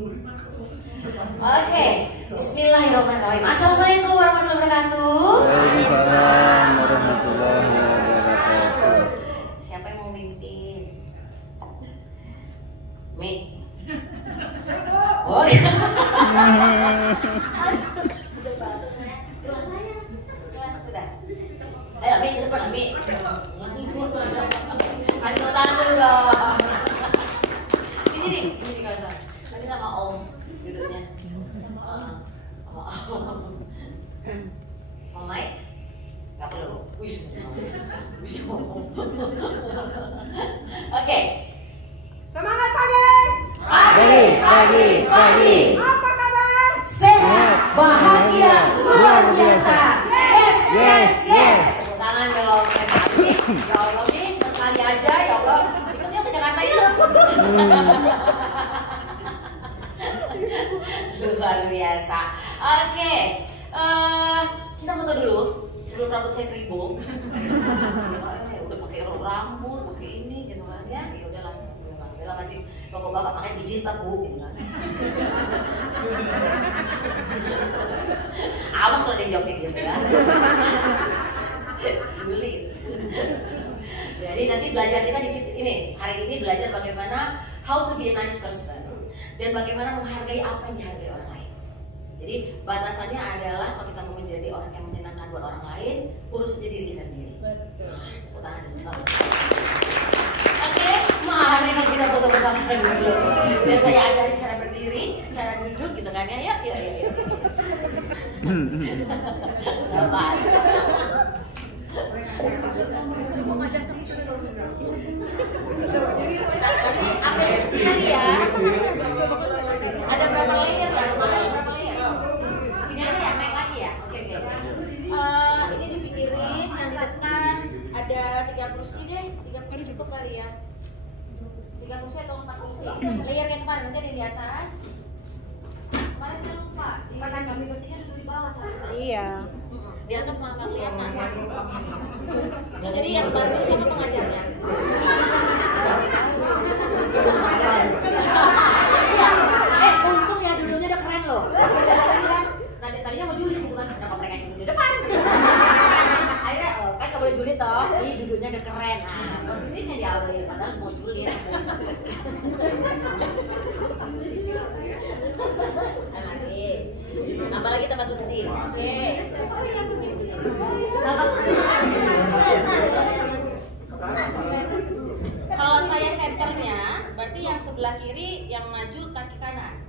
Oke, Bismillahirrahmanirrahim. Assalamualaikum warahmatullahi wabarakatuh. Waalaikumsalam warahmatullahi wabarakatuh. Siapa yang mau mimpin? Mi. Oh iya. Ayo Mi, ke depan Mi. Ada tepuk tangan dulu dong. Di sini kalau usah. Nanti sama Om duduknya. Sama Om. Om Mike? Gak perlu. Wis. Oke. Semangat pagi. Pagi. Apa kabar? Sehat, bahagia, luar biasa. Yes. Tepuk tangan dong. Ya Allah nih, cuma sekali aja ya Allah. Ikut yuk ke Jakarta yuk. Luar biasa. Oke, kita foto dulu sebelum rambut saya keribu. Udah pakai rambut, pakai ini gitu kan ya. Ya udahlah. Bilang nanti bapak-bapak pakai biji tebu gitu kan. Awas kalau dia joget gitu ya. Sulit. Jadi nanti belajar kita di situ ini. Hari ini belajar bagaimana how to be a nice person dan bagaimana menghargai apa yang dihargai orang lain. Jadi batasannya adalah kalau kita mau menjadi orang yang menyenangkan buat orang lain, urus saja diri kita sendiri. Betul. Tepuk tangan dulu. Oke, mari kita foto bersama dulu. Biar saya ajarin cara berdiri, cara duduk gitu kan ya. Yuk. Dapat. Tapi ada sekali ya. Ada berapa layer ya? Kemarin berapa layer? Sini aja ya, naik lagi ya. Oke. Ini dipikirin yang di depan ada 3 kursi deh. 3 kursi cukup kali ya. 3 kursi atau 4 kursi. Layer yang kemarin nanti ada di atas. Kemarin saya lupa. Karena kami bertiga duduk di bawah seharusnya. Iya. Di atas malah nggak kelihatan. Jadi yang kemarin itu siapa pengajarnya? Untung ya duduknya udah keren loh. Nah tadinya mau julid bukan kenapa mereka yang duduk di depan. Akhirnya kan nggak boleh julid toh. Ih duduknya udah keren. Nah posisinya diambil padahal mau julid. Tambah lagi tambah kursi. Oke. Kalau saya senternya, berarti yang sebelah kiri yang maju kaki kanan.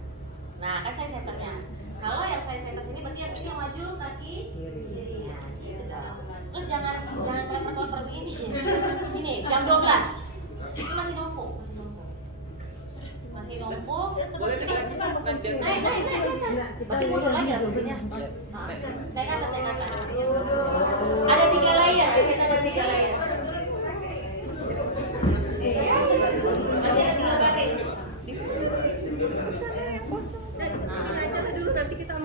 Nah, kan saya senternya. Kalau yang saya senter sini berarti yang ini yang maju kaki kiri. Nah, gitu dong. Terus jangan kelemper begini. Sini, jam 12. Itu masih numpuk. Masih numpuk. Sini. Naik. Berarti mundur lagi lah kursinya. Naik atas. Ada 3 layer. Kita ada 3 layer. Nanti ada 3 baris.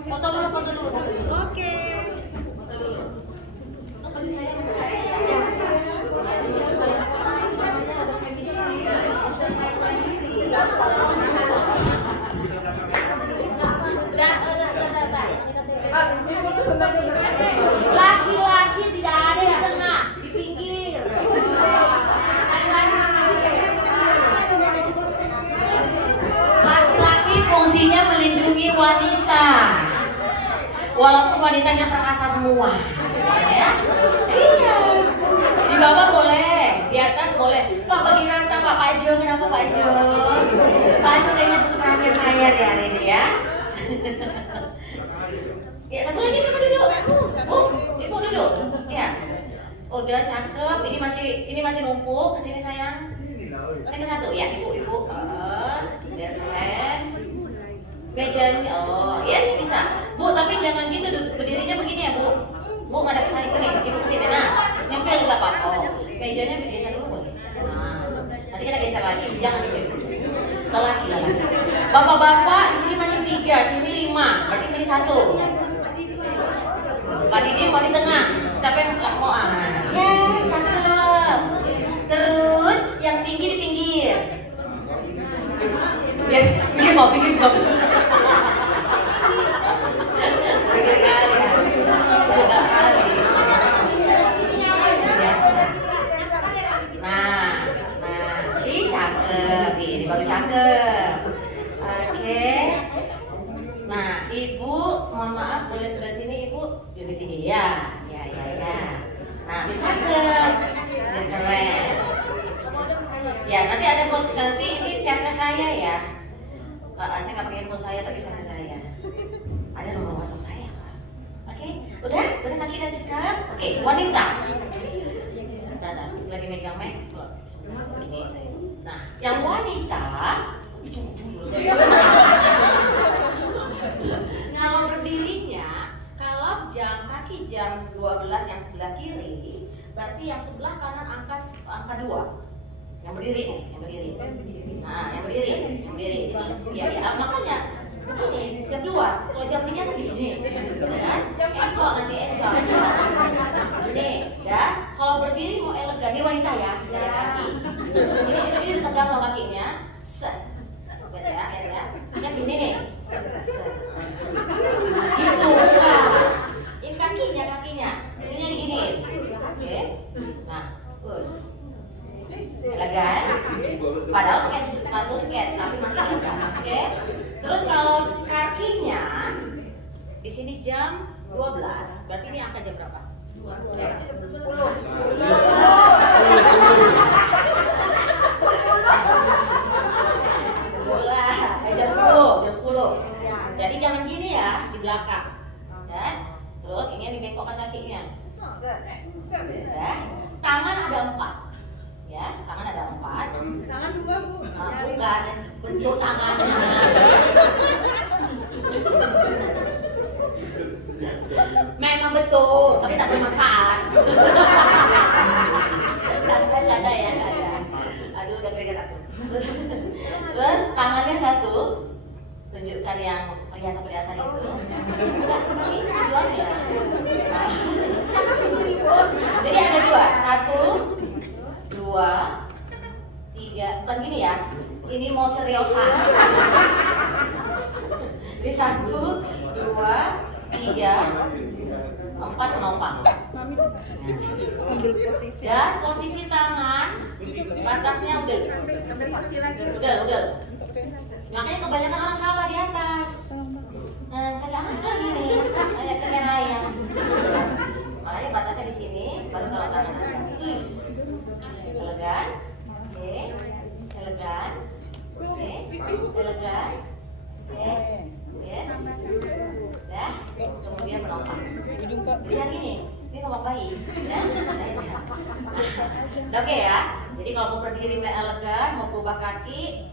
Foto dulu. Oke. Foto dulu. Untuk bagi saya laki-laki tidak ada di tengah, di pinggir. Laki-laki fungsinya melindungi wanita, walaupun wanitanya perkasa semua. Ya? Iya. Di bawah boleh, di atas boleh. Pak bagi rata Pak Jo, kenapa Pak Jo? Pak Jo kayaknya butuh perhatian saya deh hari ini ya. Ya satu lagi siapa duduk? Ibu duduk. Ya. Udah cakep. Ini masih numpuk. Kesini sayang. Sini satu ya ibu. Biar keren. Mejanya. Oh ya bisa. Bu tapi jangan gitu berdirinya begini ya Bu. Bu ngadap saya ini. Ibu kesini. Nah nyempil nggak apa-apa. Mejanya digeser dulu boleh. Nah, nanti kita geser lagi. Jangan ibu. Lelaki. Bapak-bapak di sini masih 3, sini 5. Berarti sini 1. Pak Didi mau di tengah. Siapa yang mau? Ya, cakep. Terus yang tinggi di pinggir. Ya, pinggir mau. Ya, nanti ada foto, nanti ini share ke saya ya. Saya nggak pakai handphone saya, tapi share ke saya. Ada nomor WhatsApp saya. Oke, udah kaki udah cekap. Oke, wanita. Nah, lagi megang mic. Ini. Nah, yang wanita itu kalau berdirinya, kalau kaki jam 12 yang sebelah kiri, berarti yang sebelah kanan angka 2. Yang berdiri nih, yang berdiri. Nah, yang berdiri itu ya makanya ini jam 2. Kalau jam 3 kan gini. Ya kan? Encok nanti encok. Ini ya, kalau berdiri mau elegan, ini wanita ya, jalan kaki. Ini tegang loh kakinya. Ya. Kan gini nih. Gitu. Ini kakinya. Ininya digini. Oke. Nah, terus elegan. Padahal pakai sepatu skate, tapi masih elegan. Oke. Terus kalau kakinya di sini jam 12, berarti ini angka jam berapa? 10. Jam 10. Jadi jangan gini ya, di belakang. Ya. Terus ini yang dibengkokkan kakinya. Ya. Tangan ada 4. Ya, tangan ada 4. Tangan 2, Bu. Bukan bentuk tangannya. Memang betul, tapi tak bermanfaat. Canda ya, canda. Aduh, udah keringat aku. Terus tangannya 1. Tunjukkan yang perhiasan-perhiasan itu. Enggak, ini tujuannya. Jadi ada 2. 1, 2, 3. Bukan gini ya. Ini mau seriosan. Jadi 1, 2, 3, 4 menopang. Dan posisi tangan batasnya udah. Makanya kebanyakan orang salah di atas. Nah, kagak gini, kayak ayam. Makanya batasnya di sini, baru kalau tangan. Elegan, oke, elegan, oke, elegan, oke, yes, dah, kemudian menopang. Jadi yang ini nomor bayi, ya. Oke ya. Jadi kalau mau berdiri elegan, mau berubah kaki,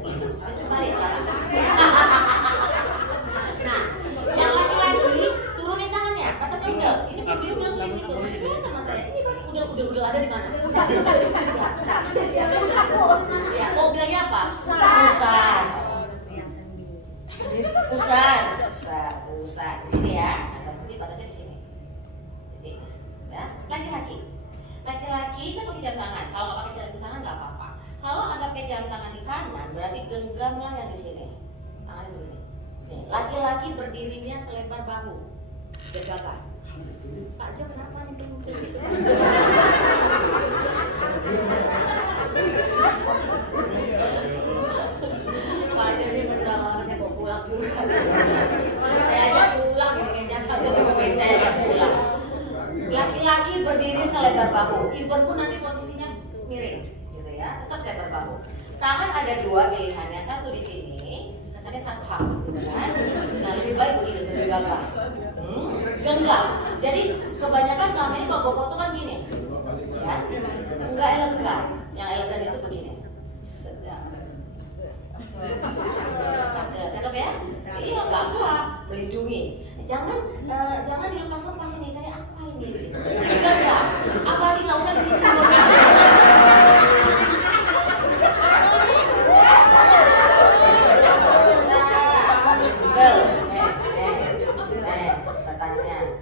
itu balik lah. Nah, yang lagi turunin tangannya, batasnya udah. Ini video yang di situ, masih kelihatan mas saya. Ini udah ada di mana? Pusat. Ya, mau bilangnya apa? Pusat. Di sini ya. Nanti batasnya di sini. Jadi, ya, laki-laki kan pakai jam tangan. Kalau nggak pakai jam tangan nggak apa-apa. Kalau ada pakai jam tangan di kanan, berarti genggamlah yang di sini. Tangannya begini. Nih, laki-laki berdirinya selebar bahu. Gagakan. Pak Jo kenapa nih? Pak Jo ini benar saya mau pulang juga. Saya ajak pulang ini kayaknya Pak Jo pengen saya ajak pulang. Laki-laki berdiri selebar bahu. Even pun nanti posisinya miring, gitu ya. Tetap selebar bahu. Tangan ada 2 pilihannya, 1 di sini, kesannya 1 hak, gitu kan? Nah lebih baik begini, lebih gagah. Genggam. Jadi kebanyakan selama ini kalau foto kan gini, ya, enggak elegan. Yang elegan itu begini. Sedang. Cakep ya? Iya, gagah, melindungi. Jangan dilepas-lepas ini kayak apa ini? Gagah. Apalagi nggak usah di sini.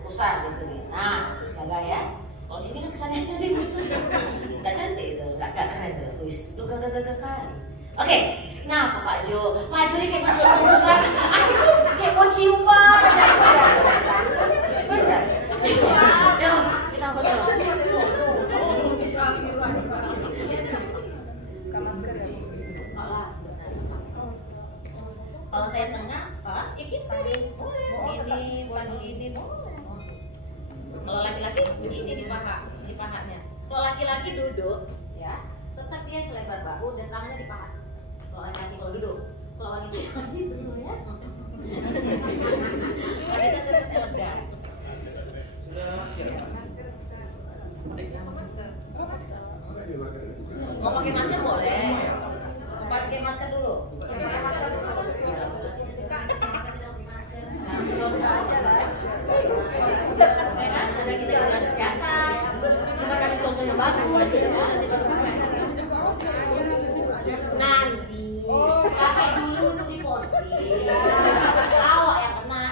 Pusat di sini. Nah, gagah ya. Kalau di sini kan kesannya jadi begitu. Enggak cantik itu, enggak keren tuh. Wis, lu gagah-gagah kali. Oke. Nah, Pak Jo ini kayak mesra. Asik lu, kayak mau cium banget. Benar. Yo, kita foto. Kalau saya tengah, Pak, ya kita nih. Boleh. Ini, pagi ini, boleh. Kalau laki-laki begini di paha, pahanya. Kalau laki-laki duduk, ya, tetap dia selebar bahu dan tangannya di paha. Kalau laki-laki kalau duduk, kalau wanita gitu ya. Wanita tetap elegan. Mau pakai masker boleh. Mau pakai masker dulu. Udah kita jaga kesehatan. Terima kasih contoh yang bagus. Nanti pakai dulu untuk diposting. Awak yang kena.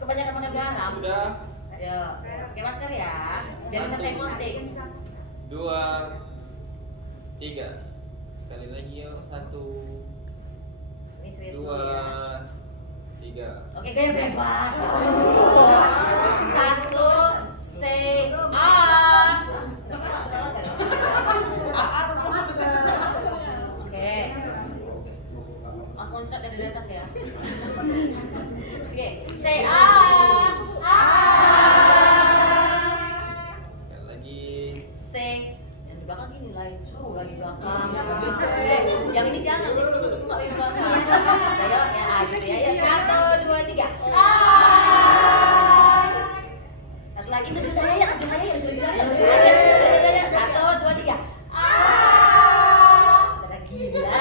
Kebanyakan makan garam. Udah. Ayo, pakai masker ya. Biar bisa saya posting. 2, 3. Sekali lagi yuk. 1, Ini serius 2, dulu ya. 3. Oke, gaya bebas. 1, say A. Oke. Mas kontrak dari atas ya. Oke, say A. Sekali lagi. Say. Yang di belakang gini lah, seru lagi belakang. Yang ini jangan, jadi tutup nggak yang belakang. Ayo, ya aja ya. Ya 1, 2, 3. Satu lagi tujuh saya ya, tujuh saya ya, tujuh saya. 1, 2, 3. Udah gila.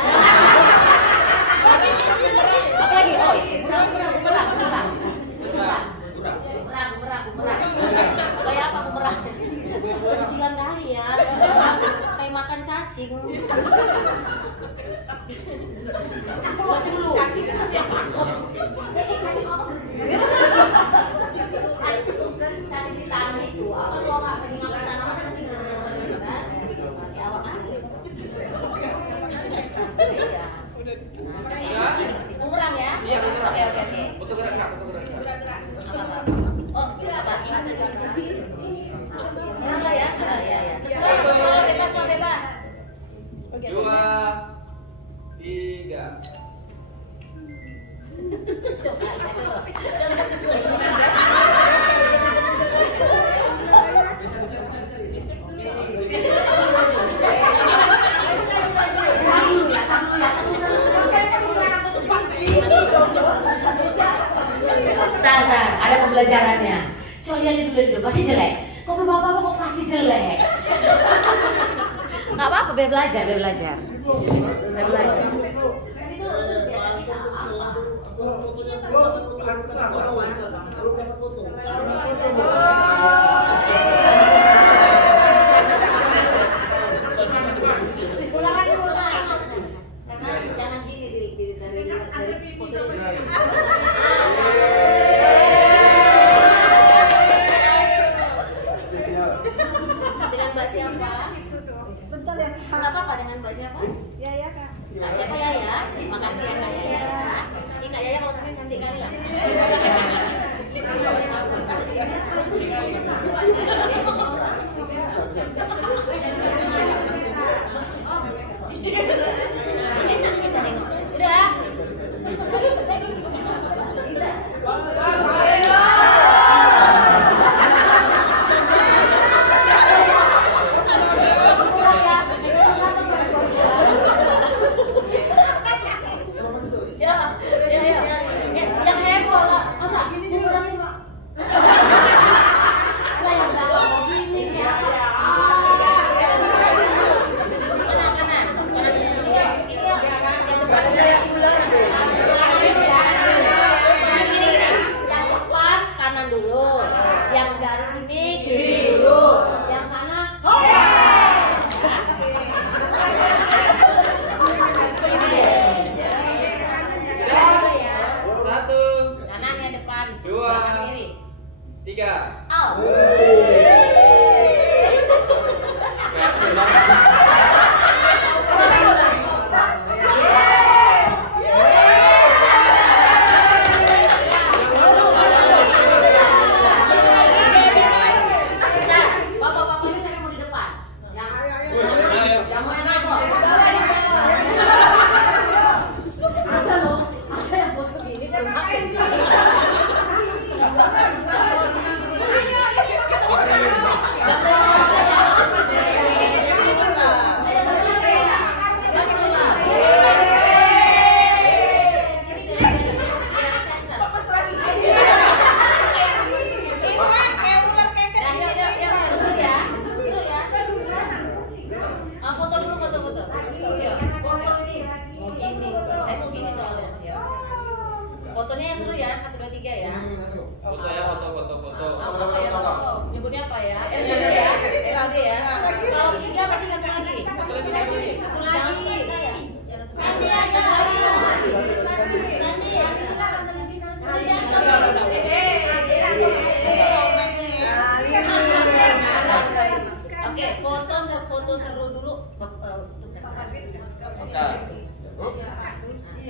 Apa lagi? Oh, bumerang. Kayak apa bumerang? Cicilan kali ya. Kayak makan cacing. Buat dulu. Cacing itu ya sakit. Cacing apa? Cacing di tanah itu. Apa kalau nggak lagi ngangkat tanaman nanti pakai awak kali. Iya. Bumerang ya? Iya, bumerang. Oke. Untuk gerak. Apa? Oh, apa? Salah ya? Ya. Terserah, bebas. 2, 3. Bentar, ada pembelajarannya. Coba lihat dulu, pasti jelek. Kopi bapak kok pasti jelek? Nggak apa-apa, biar belajar. Karena jangan gini dari foto. Dengan Mbak siapa? Bentar ya. Nggak apa-apa dengan Mbak siapa? Ya Kak. Kak siapa ya? Makasih ya Kak Yaya ya. Ini Kak Yaya kalau senyum cantik kali lah.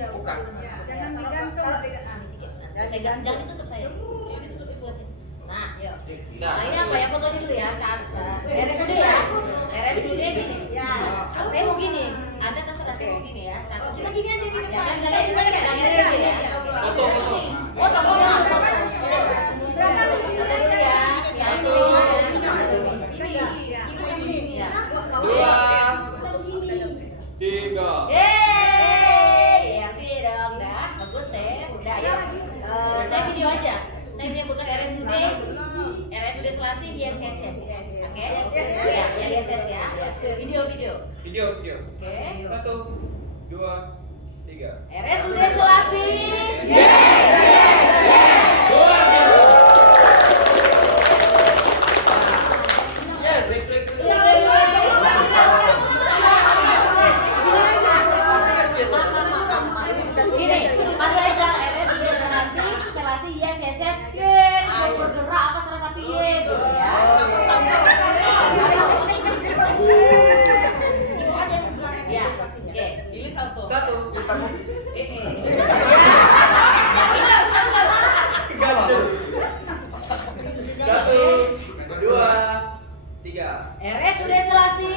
Buka. Jangan digantung. Jangan ditutup saya. Ditutup sebelah sini. Nah, yuk. Nah. Nah, ini apa ya fotonya dulu ya saat RSUD ya. RSUD gini. Ya. Saya mau gini. Anda terserah saya mau gini ya. Satu. Kita gini aja di depan. Jangan kita RSUD ya. Foto. Foto. Foto ya. Satu. Dua. Tiga. Yeay, ya sih dong, dah bagus ya, udah ayo. Saya video aja. Saya menyebutkan RSUD Selasi, yes. Oke, yes ya. Video. Video. Oke. 1, 2, 3. RSUD Selasi. Gini, pas saya bilang RSUD Selasi, yes. Yeay, mau bergerak apa salah tapi ye gitu ya. Ya, oke. Satu. Ini. Tiga lah. 1, 2, 3. RSUD Selasi.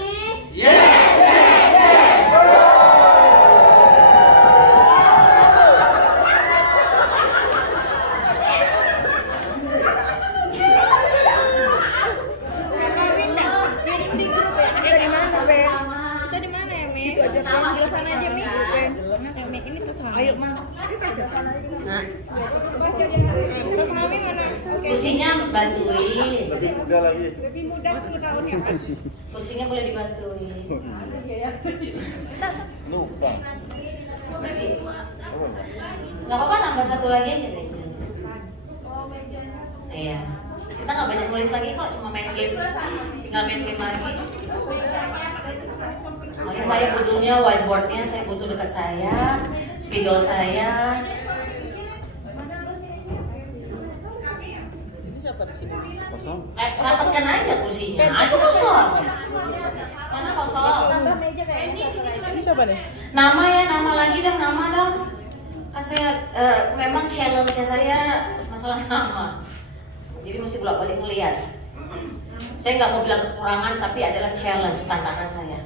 Kursinya bantuin. Lebih muda lagi. Lebih muda 10 tahun ya Pak. Kursinya boleh dibantuin. Lupa. Gak apa-apa nambah satu lagi aja guys. Iya. Kita nggak banyak nulis lagi kok, cuma main game. Tinggal main game lagi. Makanya saya butuhnya whiteboardnya, saya butuh dekat saya, spidol saya. Kosong. Rapatkan aja kursinya. Itu kosong. Mana kosong? Ini coba deh. Nama lagi dong, nama dong. Kan saya memang challenge-nya saya masalah nama. Jadi mesti bolak-balik melihat. Saya nggak mau bilang kekurangan, tapi adalah challenge tantangan saya.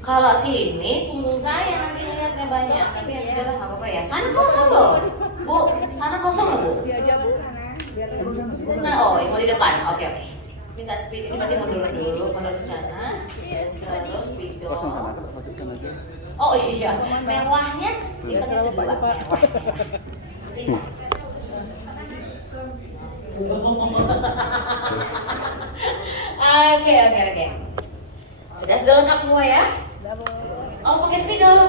Kalau sini punggung saya nanti lihatnya banyak, tapi ya sudah nggak apa-apa ya. Sana kosong loh, Bu. Sana kosong loh, Bu. Nah, oh, mau di depan. Oke. Minta speed ini berarti mundur ke sana. Terus spidol. Kosong sana, masukkan aja. Oh iya, mewahnya hitungan itu 2. Mewah. Tidak. Oke. Sudah lengkap semua ya? Oh, pakai spidol,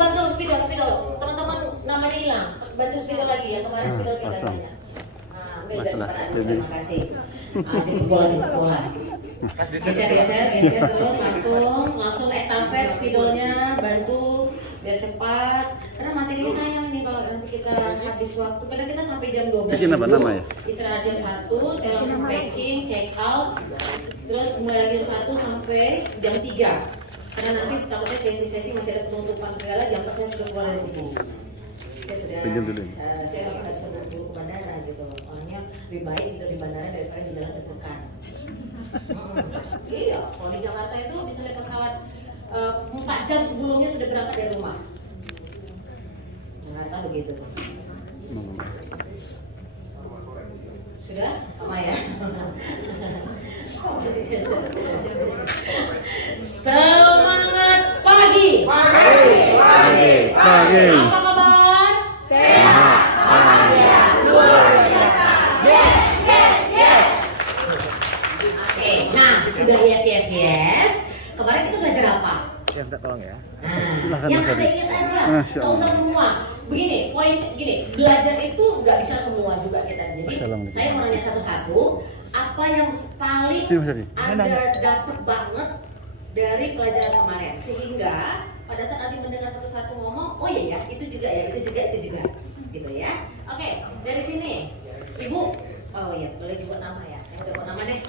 bantu spidol. Teman-teman namanya hilang. Bantu spidol lagi ya, kemarin spidol kita banyak. Ambil dari depan aja, terima kasih. Jemput bola. Geser terus langsung estafet spidolnya, bantu biar cepat. Karena materi sayang nih kalau nanti kita habis waktu. Karena kita sampai jam 12. Bikin apa nama ya? Istirahat jam 1, saya langsung packing, check out. Terus mulai lagi jam 1 sampai jam 3. Karena nanti takutnya sesi-sesi masih ada penutupan segala, jam saya sudah keluar dari sini. Saya sudah saya nggak bisa buru-buru ke bandara gitu. Soalnya lebih baik tidur di bandara daripada di jalan deg-degan. Iya, kalau di Jakarta itu bisa lihat pesawat 4 jam sebelumnya sudah berangkat dari rumah. Jakarta begitu. Sudah sama ya. Semangat pagi. Apa kabar? Sehat, bahagia, luar biasa. Yes. Oke, nah sudah yes. Kemarin kita belajar apa? Ya, minta tolong ya. Yang ada ingat aja, nggak usah semua. Begini, poin gini, belajar itu nggak bisa semua juga kita. Jadi saya mau nanya satu-satu, apa yang paling Anda dapat banget dari pelajaran kemarin, sehingga pada saat nanti mendengar satu-satu ngomong, oh iya ya, itu juga, gitu ya. Oke, dari sini, Ibu, oh iya, boleh buat nama ya, yang udah buat nama deh.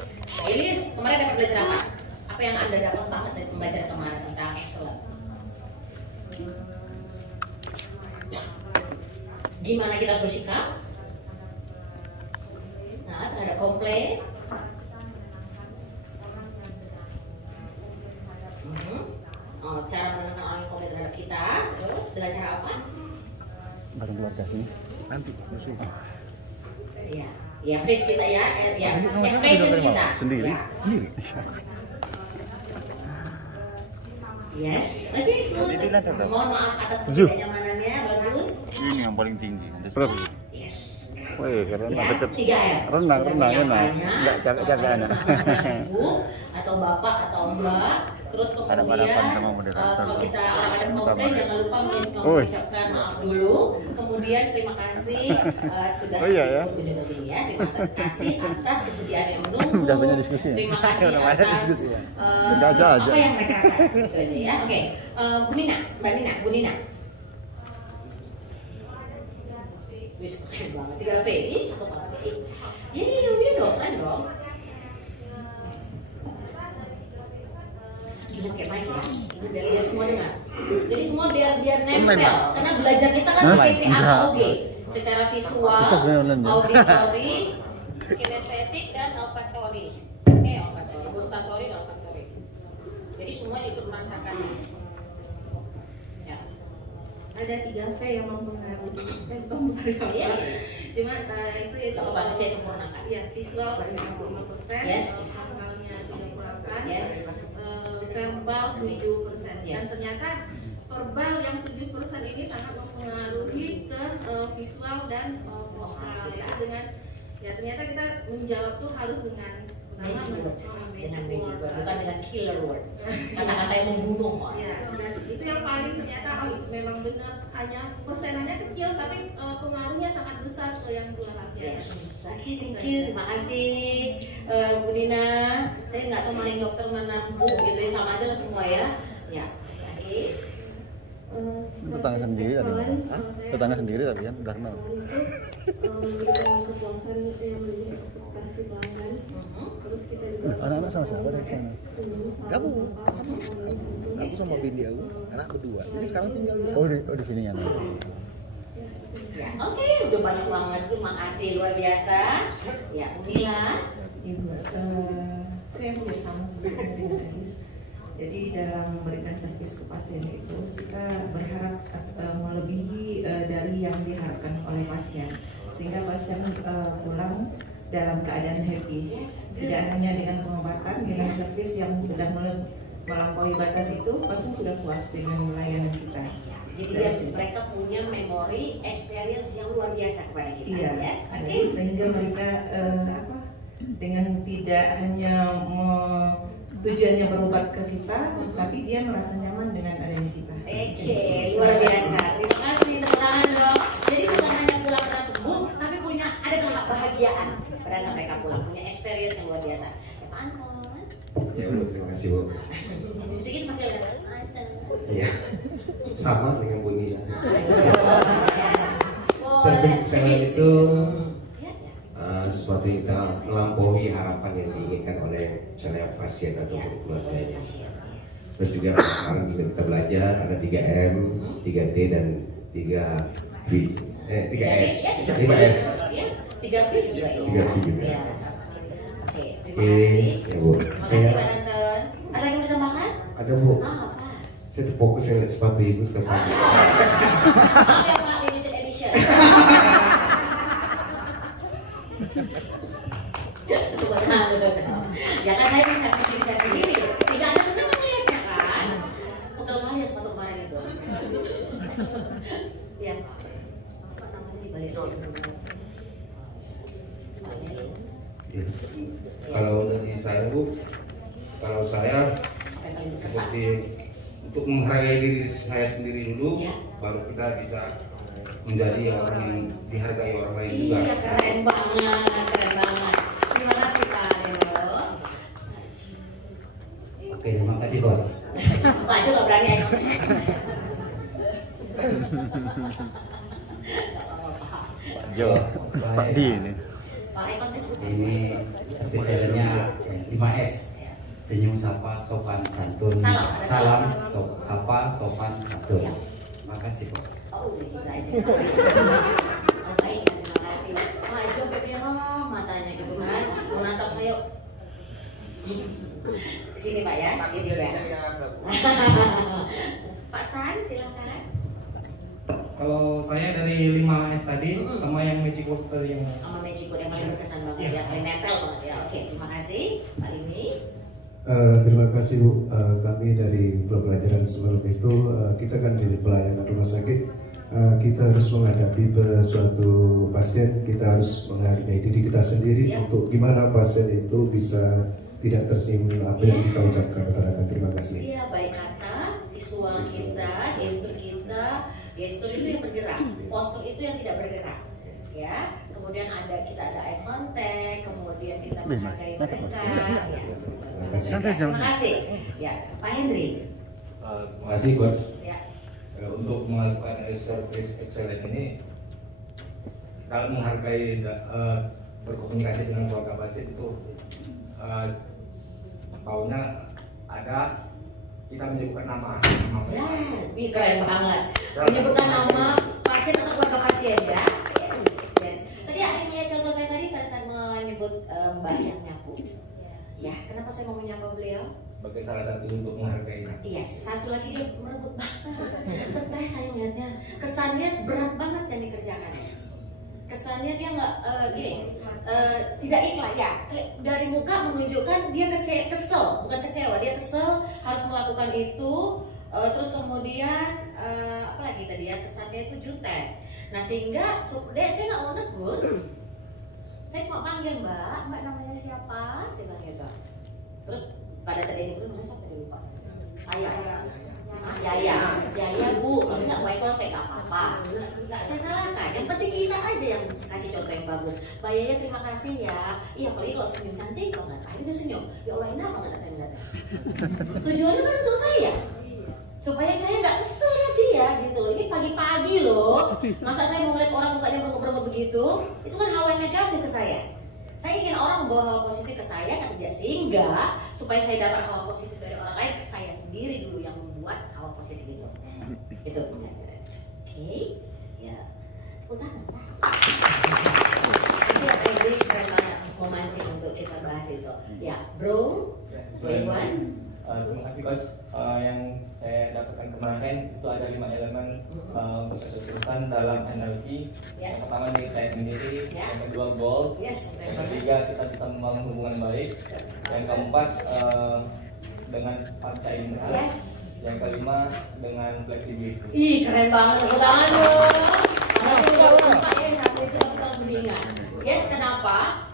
Iris, kemarin dapat belajar apa? Apa yang Anda dapat banget dari pembelajaran kemarin tentang excellence? Gimana kita harus bersikap? Nah, terhadap komplain. Oh, cara menenangkan orang yang komplain terhadap kita. Terus dengan cara apa? Bareng keluarga sini. Nanti musuh. Iya, ya face kita ya, ya Sama-sama expression juga kita. sendiri. Ya. Sendiri. Yes, oke, good. Jadi nanti berapa? Mohon maaf atas Tujuh. ketidaknyamanannya, bagus. Ini yang paling tinggi. Terus. Yes. Wih, keren Ya, deket. 3M. Renang, Dengan renang. penyampaiannya, Enggak jaga-jaga anak. sama ibu atau bapak atau mbak. Terus Ada kemudian balapan sama moderator. kalau kita ada Minta komplain maaf. jangan lupa Oi. mengucapkan maaf dulu. Kemudian terima kasih sudah Oh iya ya. berkunjung ke sini ya. Terima kasih atas kesediaan yang menunggu. Udah banyak diskusi ya? Terima kasih Udah banyak atas diskusi ya? Nggak aja. apa yang mereka rasakan gitu aja ya. Oke, Bu Nina, Mbak Nina, Bu Nina. Wis keren banget, 3V. Ih, kok banget. Iya dong, keren dong. Ingat kayak baik ya, ingat biar semua dengar. Jadi semua biar nempel, karena belajar kita kan pakai CAOG, secara visual, Bisa sebenarnya online ya? auditory, kinestetik dan olfactory. Olfactory, gustatory dan olfactory. Jadi semua ikut merasakannya. Ya. Ada 3V yang mempengaruhi. Saya bukan mempengaruhi. Iya. Cuma itu Tidak apa-apa, saya sempurnakan. Ya, visual 55%. Yes. Visualnya 38%. Yes. Verbal 7%. Dan Yes. ternyata verbal yang 7% ini sangat mempengaruhi ke visual dan vokal. Ya, dengan ya ternyata kita menjawab tuh harus dengan Magic word, dengan magic magic word, word. bukan dengan killer word. Kata-kata yang membunuh orang. Ya, dan itu yang paling ternyata memang benar, hanya persenannya kecil tapi pengaruhnya sangat besar ke yang dua hal. Yes, oke, thank you, terima kasih Bu Dina. Saya nggak tahu mana yang dokter mana Bu, gitu ya, sama aja lah semua ya. Ya, guys. Tetangga sendiri tadi. Hah? Tetangga sendiri tadi kan udah kenal. Memberikan kepuasan yang menjadi ekspektasi pelanggan. Terus kita juga Anak-anak sama siapa dari sana? Kamu, aku sama bini aku, anak berdua. Jadi sekarang tinggal di Oh di sini ya. Ya, oke, udah banyak banget, terima kasih luar biasa. Ya, Mila. Ibu, saya punya sama sebenarnya dengan Anis. Jadi dalam memberikan servis ke pasien itu kita berharap melebihi dari yang diharapkan oleh pasien, sehingga pasien pulang dalam keadaan happy. Tidak hanya dengan pengobatan, dengan servis yang sudah melampaui batas itu, pasien sudah puas dengan layanan kita. Jadi dia, mereka punya memori experience yang luar biasa kepada kita. Iya, Yes, oke. sehingga mereka dengan tidak hanya tujuannya berobat ke kita, tapi dia merasa nyaman dengan adanya kita. Oke, luar biasa. Terima kasih, tepuk tangan dong. Jadi bukan hanya pulang kita sembuh, tapi ada kebahagiaan pada saat mereka pulang, punya experience yang luar biasa. Ya, Pak Anton. Ya Bu, terima kasih Bu. Sedikit panggil Pak Anton. Iya, sama dengan Bu Nina. Oh, Servis kesehatan itu ya, ya. sesuatu yang kita melampaui harapan yang diinginkan oleh misalnya pasien atau Ya, keluarganya. yes. Terus juga sekarang juga kita belajar ada 3M, 3T dan 3V. 3S. 5S. 3V juga ini. 3V juga. Ya. Oke, terima Oke, kasih. ya Bu. Terima kasih Pak Anton. Ada yang mau ditambahkan? Ada Bu. Apa? Saya fokus yang lihat sepatu ibu sekarang. Maaf ya Pak, limited edition. Ya kan saya bisa diri saya sendiri. Tidak ada senang melihatnya kan. Pegel kali ya sepatu kemarin itu. Ya. Apa namanya di balik Ya. Kalau dari saya Bu, kalau saya seperti untuk menghargai diri saya sendiri dulu, Ya. baru kita bisa menjadi orang yang dihargai orang lain juga. Iya, keren banget, keren banget. Terima kasih Pak Leo. Oke, terima kasih Bos. Pak aja nggak berani ya. Jo, Pak Di ini. Pak Eko Ini servis selernya 5S. senyum, sapa, sopan, santun. Salam, sapa, sopan, santun. Ya. Makasih bos. Oh, gitu aja. Oh, baik, terima kasih. Maju beberong matanya gitu kan. Menatap saya. Sini Pak ya, sini ya. Pak San, silakan. Kalau saya dari 5S tadi sama yang Magic Word tadi yang sama Magic Word yang paling berkesan banget ya, paling nempel banget ya. Oke, terima kasih Pak Lini. Terima kasih Bu. Kami dari pelajaran sebelum itu kita kan dari pelayanan rumah sakit, kita harus menghadapi suatu pasien, kita harus menghargai diri kita sendiri untuk gimana pasien itu bisa tidak tersinggung apa yang kita ucapkan. Terima kasih. Iya, baik kata, visual kita, gestur itu yang bergerak, postur itu yang tidak bergerak, ya. Kemudian kita ada eye contact, kemudian kita menghargai mereka. Ya. Terima kasih. Ya, Pak Hendri. Terima kasih Coach. Ya. Untuk melakukan service excellent ini, kalau menghargai berkomunikasi dengan keluarga pasien itu maunya ada kita menyebutkan nama. Ya, ini keren banget. Menyebutkan nama pasien atau keluarga pasien ya. Yes. Tadi akhirnya contoh saya tadi pada saat menyebut Mbak yang nyapu. Ya, kenapa saya mau menyapa beliau? Sebagai salah satu untuk menghargainya. Iya, satu lagi dia merebut banget. Stres saya melihatnya. Kesannya berat banget yang dikerjakannya. Kesannya dia nggak tidak ikhlas ya. Dari muka menunjukkan dia kesel, bukan kecewa. Dia kesel harus melakukan itu. Terus kemudian apa lagi tadi ya, kesannya itu jutek. Nah sehingga saya nggak mau negur. Saya cuma panggil Mbak namanya siapa? Saya bilang gitu. Terus pada saat ini namanya siapa tadi lupa? Yaya Bu, tapi nggak baik kalau kayak apa-apa. Nggak saya salahkan. Yang penting kita aja yang kasih contoh yang bagus. Mbak Yaya terima kasih ya. Iya apalagi kalau senyum cantik banget. Akhirnya dia senyum. Ya Allah enak banget saya melihatnya. Tujuannya kan untuk saya. Supaya saya nggak kesel ya dia gitu loh. Ini pagi-pagi loh. Masa saya mau ngeliat orang mukanya berubah begitu? Itu kan hawa negatif ke saya. Saya ingin orang membawa hawa positif ke saya kan tidak, sehingga supaya saya dapat hawa positif dari orang lain, saya sendiri dulu yang membuat hawa positif itu. Itu pembelajaran. Oke, ya. Utama. Nanti apa yang keren banget memancing untuk kita bahas itu. Ya, Bro. One. Terima kasih Coach. Yang saya dapatkan kemarin itu ada 5 elemen untuk kesuksesan dalam NLP. Yang pertama diri saya sendiri, yang kedua goals, yang ketiga kita bisa membangun hubungan baik, yang keempat dengan panca indera, yang kelima dengan fleksibilitas. Ih keren banget, tepuk tangan dong. Nanti udah pakai sampai itu kita langsung ingat. Yes, kenapa?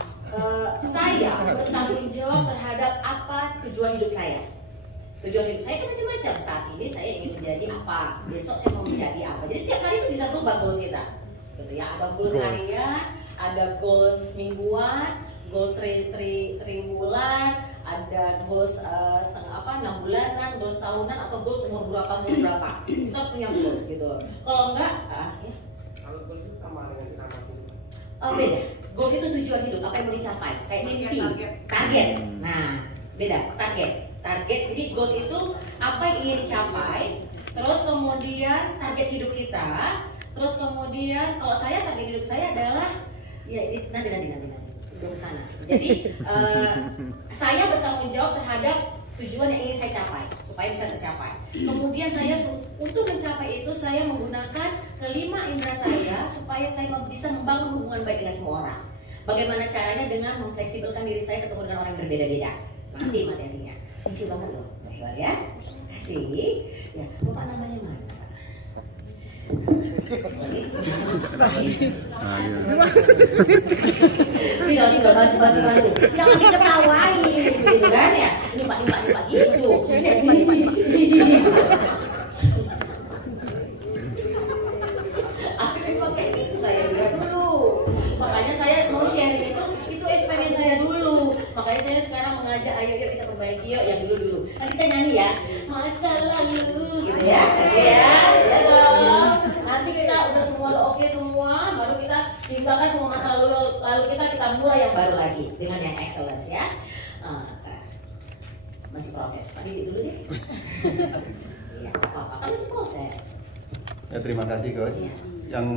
Saya bertanggung jawab terhadap apa tujuan hidup saya. Tujuan hidup saya kan macam-macam. Saat ini saya ingin menjadi apa, besok saya mau menjadi apa. Jadi setiap hari itu bisa berubah goals kita. Gitu ya. Ada goals harian, ada goals mingguan, goals triwulan, ada goals 6 bulanan, goals tahunan, atau goals umur berapa. Kita harus punya goals gitu. Kalau enggak, ya. Kalau goals itu sama dengan kita masing. Oh beda. Goals itu tujuan hidup, apa yang mau dicapai. Kayak mimpi, target. Nah, beda target. Jadi goals itu apa yang ingin dicapai. Terus kemudian target hidup kita. Terus kemudian kalau saya target hidup saya adalah ya nanti belum sana. Jadi saya bertanggung jawab terhadap tujuan yang ingin saya capai supaya bisa tercapai. Kemudian saya untuk mencapai itu saya menggunakan kelima indera saya supaya saya bisa membangun hubungan baik dengan semua orang. Bagaimana caranya? Dengan memfleksibelkan diri saya ketemu dengan orang yang berbeda-beda. Nanti materinya. Thank you banget loh, hebat ya. Kasih. Ya, Bapak namanya mana? Sudah bantu. Jangan diketawain, gitu kan ya. Nimpak gitu. Akhirnya pakai itu saya juga dulu. Makanya saya mau sharing itu eksperimen saya dulu. Makanya saya sekarang mengajak ayo kita perbaiki yuk yang dulu. Kan kita nyanyi ya. Masa lalu gitu ya. Ya dong. Nanti kita udah semua oke semua, baru kita tinggalkan semua masa lalu kita mulai yang baru lagi dengan yang excellence ya. Masih proses. Pak Didi dulu deh. Iya, apa-apa. Kan masih proses. Ya, terima kasih Coach. Iya. Yang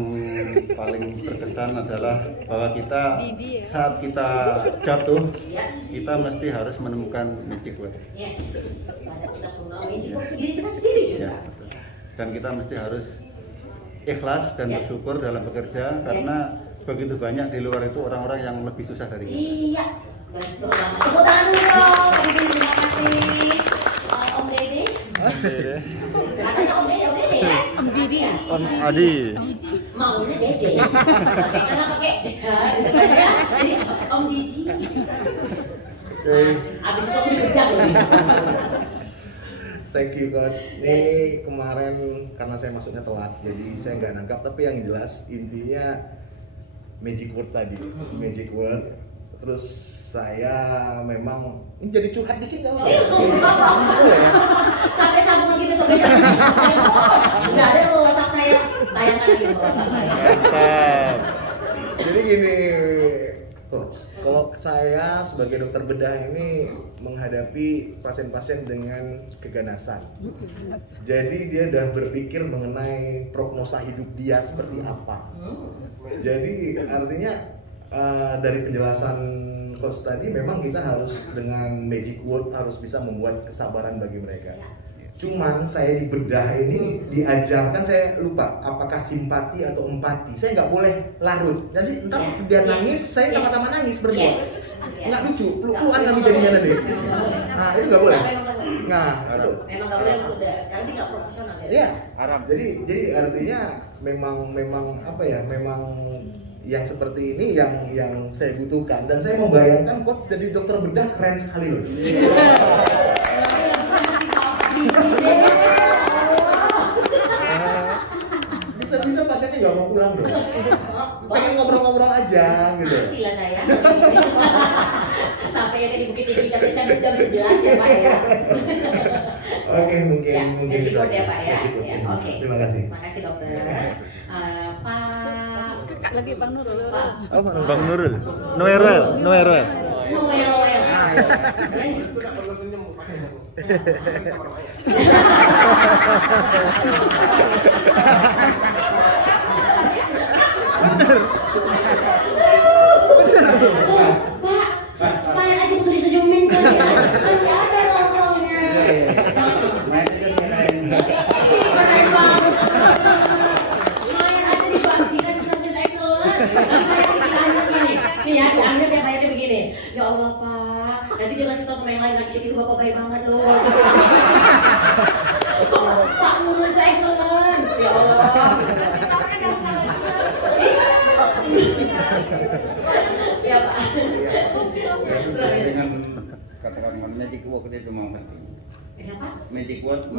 paling berkesan adalah bahwa kita saat kita jatuh, kita mesti harus menemukan magic word. Yes. Pada kita semua magic word itu diri kita sendiri juga. Ya, dan kita mesti harus ikhlas dan bersyukur dalam bekerja karena begitu banyak di luar itu orang-orang yang lebih susah dari kita. Iya, betul banget. Tepuk tangan dulu dong. Terima kasih Om Dede. Katanya Om Dede ya? Om Didi ya? Om Adi. Maunya Dede. Karena pakai gitu kan ya. Jadi Om Didi. Abis itu aku dibedah loh. Thank you Coach. Ini kemarin karena saya masuknya telat, jadi saya nggak nangkap. Tapi yang jelas intinya magic word tadi, magic word. Terus saya memang ini jadi curhat dikit nggak? Sampai sambung lagi besok-besok. Nggak ada loh WhatsApp saya. Tayangkan lagi WhatsApp saya. Jadi gini, Coach. Kalau saya sebagai dokter bedah ini menghadapi pasien-pasien dengan keganasan. Jadi dia udah berpikir mengenai prognosa hidup dia seperti apa. Jadi artinya dari penjelasan Coach tadi memang kita harus dengan magic word harus bisa membuat kesabaran bagi mereka. Cuman saya di bedah ini diajarkan, saya lupa apakah simpati atau empati. Saya nggak boleh larut. Jadi entar dia nangis, saya sama-sama nangis berdua. Nggak lucu, peluk-pelukan kami jadinya nanti. Nah itu nggak boleh. Nah itu. Memang nggak boleh itu, karena nggak profesional. Iya, Arab. Jadi artinya memang apa ya? Memang yang seperti ini yang saya butuhkan, dan saya membayangkan Coach jadi dokter bedah keren sekali loh. Bisa pasiennya nggak mau pulang dong. Pengen ngobrol-ngobrol aja gitu. Nantilah saya. Sampai yang di Bukit Tinggi tapi saya jam 11 ya Pak ya. Oke, mungkin magic word ya Pak ya. Ya, oke. Terima kasih. Terima kasih dokter. Pak lagi Bang Nurul. Bang Nurul. Noerel. Noel. Pak, supaya aja butuh disenyumin kan ya. Masih ada ngomongnya. Nih ya, di akhir dia bayarnya begini. Ya Allah Pak, nanti dia ngasih tau sama yang lain lagi itu bapak baik banget loh. Pak Nurul itu excellence, ya Allah. Ya Pak. Dengan kata-kata magic word itu memang penting. Apa? Magic word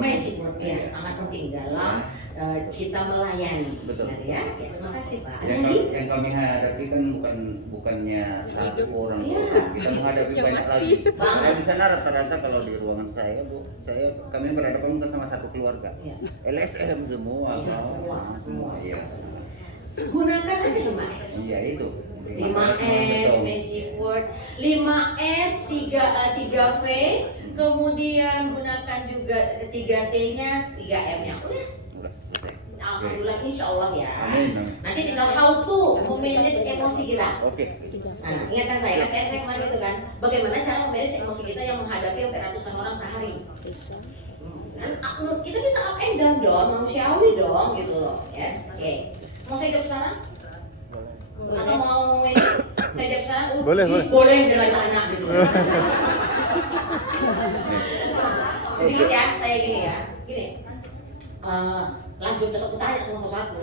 ya sangat penting dalam kita melayani. Betul. Ya, terima kasih Pak. Yang kami hadapi kan bukannya satu orang, kita menghadapi banyak lagi. Saya di sana rata-rata kalau di ruangan saya kami berhadapan sama satu keluarga. LSM semua. Semua. Iya. Gunakan aja 5S. Iya itu. 5S magic word, 5S 3V. Kemudian gunakan juga 3T-nya, 3M-nya. Udah selesai. Alhamdulillah, insya Allah ya. Nanti tinggal how to memanage emosi kita. Oke. Nah, ingatkan saya kemarin itu kan, bagaimana cara memanage emosi kita yang menghadapi ratusan orang sehari. Kan kita bisa up and down dong, manusiawi dong gitu loh. Yes, oke. Mau saya jawab sekarang? Atau mau saya jawab sekarang? Boleh dari anak gitu. Sedikit ya, saya gini. Lanjut tetap tanya semua sesuatu.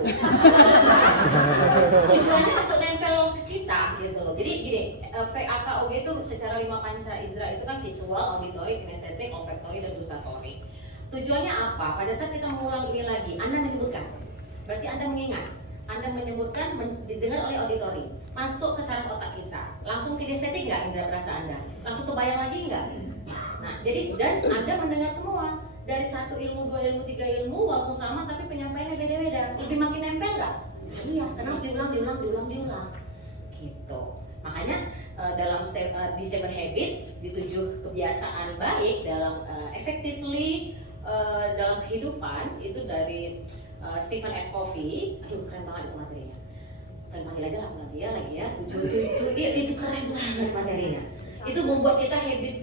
Tujuannya untuk nempel ke kita gitu loh. Jadi gini, VAKOG itu secara 5 panca indera itu kan visual, auditory, kinestetik, olfaktori, dan gustatory. Tujuannya apa? Pada saat kita mengulang ini lagi, Anda menyebutkan. Berarti Anda mengingat. Anda menyebutkan, didengar oleh auditori, masuk ke saraf otak kita, langsung kinestetik nggak indera perasa Anda? Langsung kebayang lagi nggak? Nah, jadi dan Anda mendengar semua dari 1 ilmu, 2 ilmu, 3 ilmu, walaupun sama tapi penyampaiannya beda-beda. Lebih makin nempel nggak? Nah, iya, karena harus diulang. Gitu. Makanya dalam di 7 habit, di 7 kebiasaan baik dalam effectively dalam kehidupan itu dari Stephen F. Covey. Aduh, keren banget itu materinya. Kalian panggil aja lah nanti ya lagi ya. Itu keren banget materinya. Itu membuat kita habit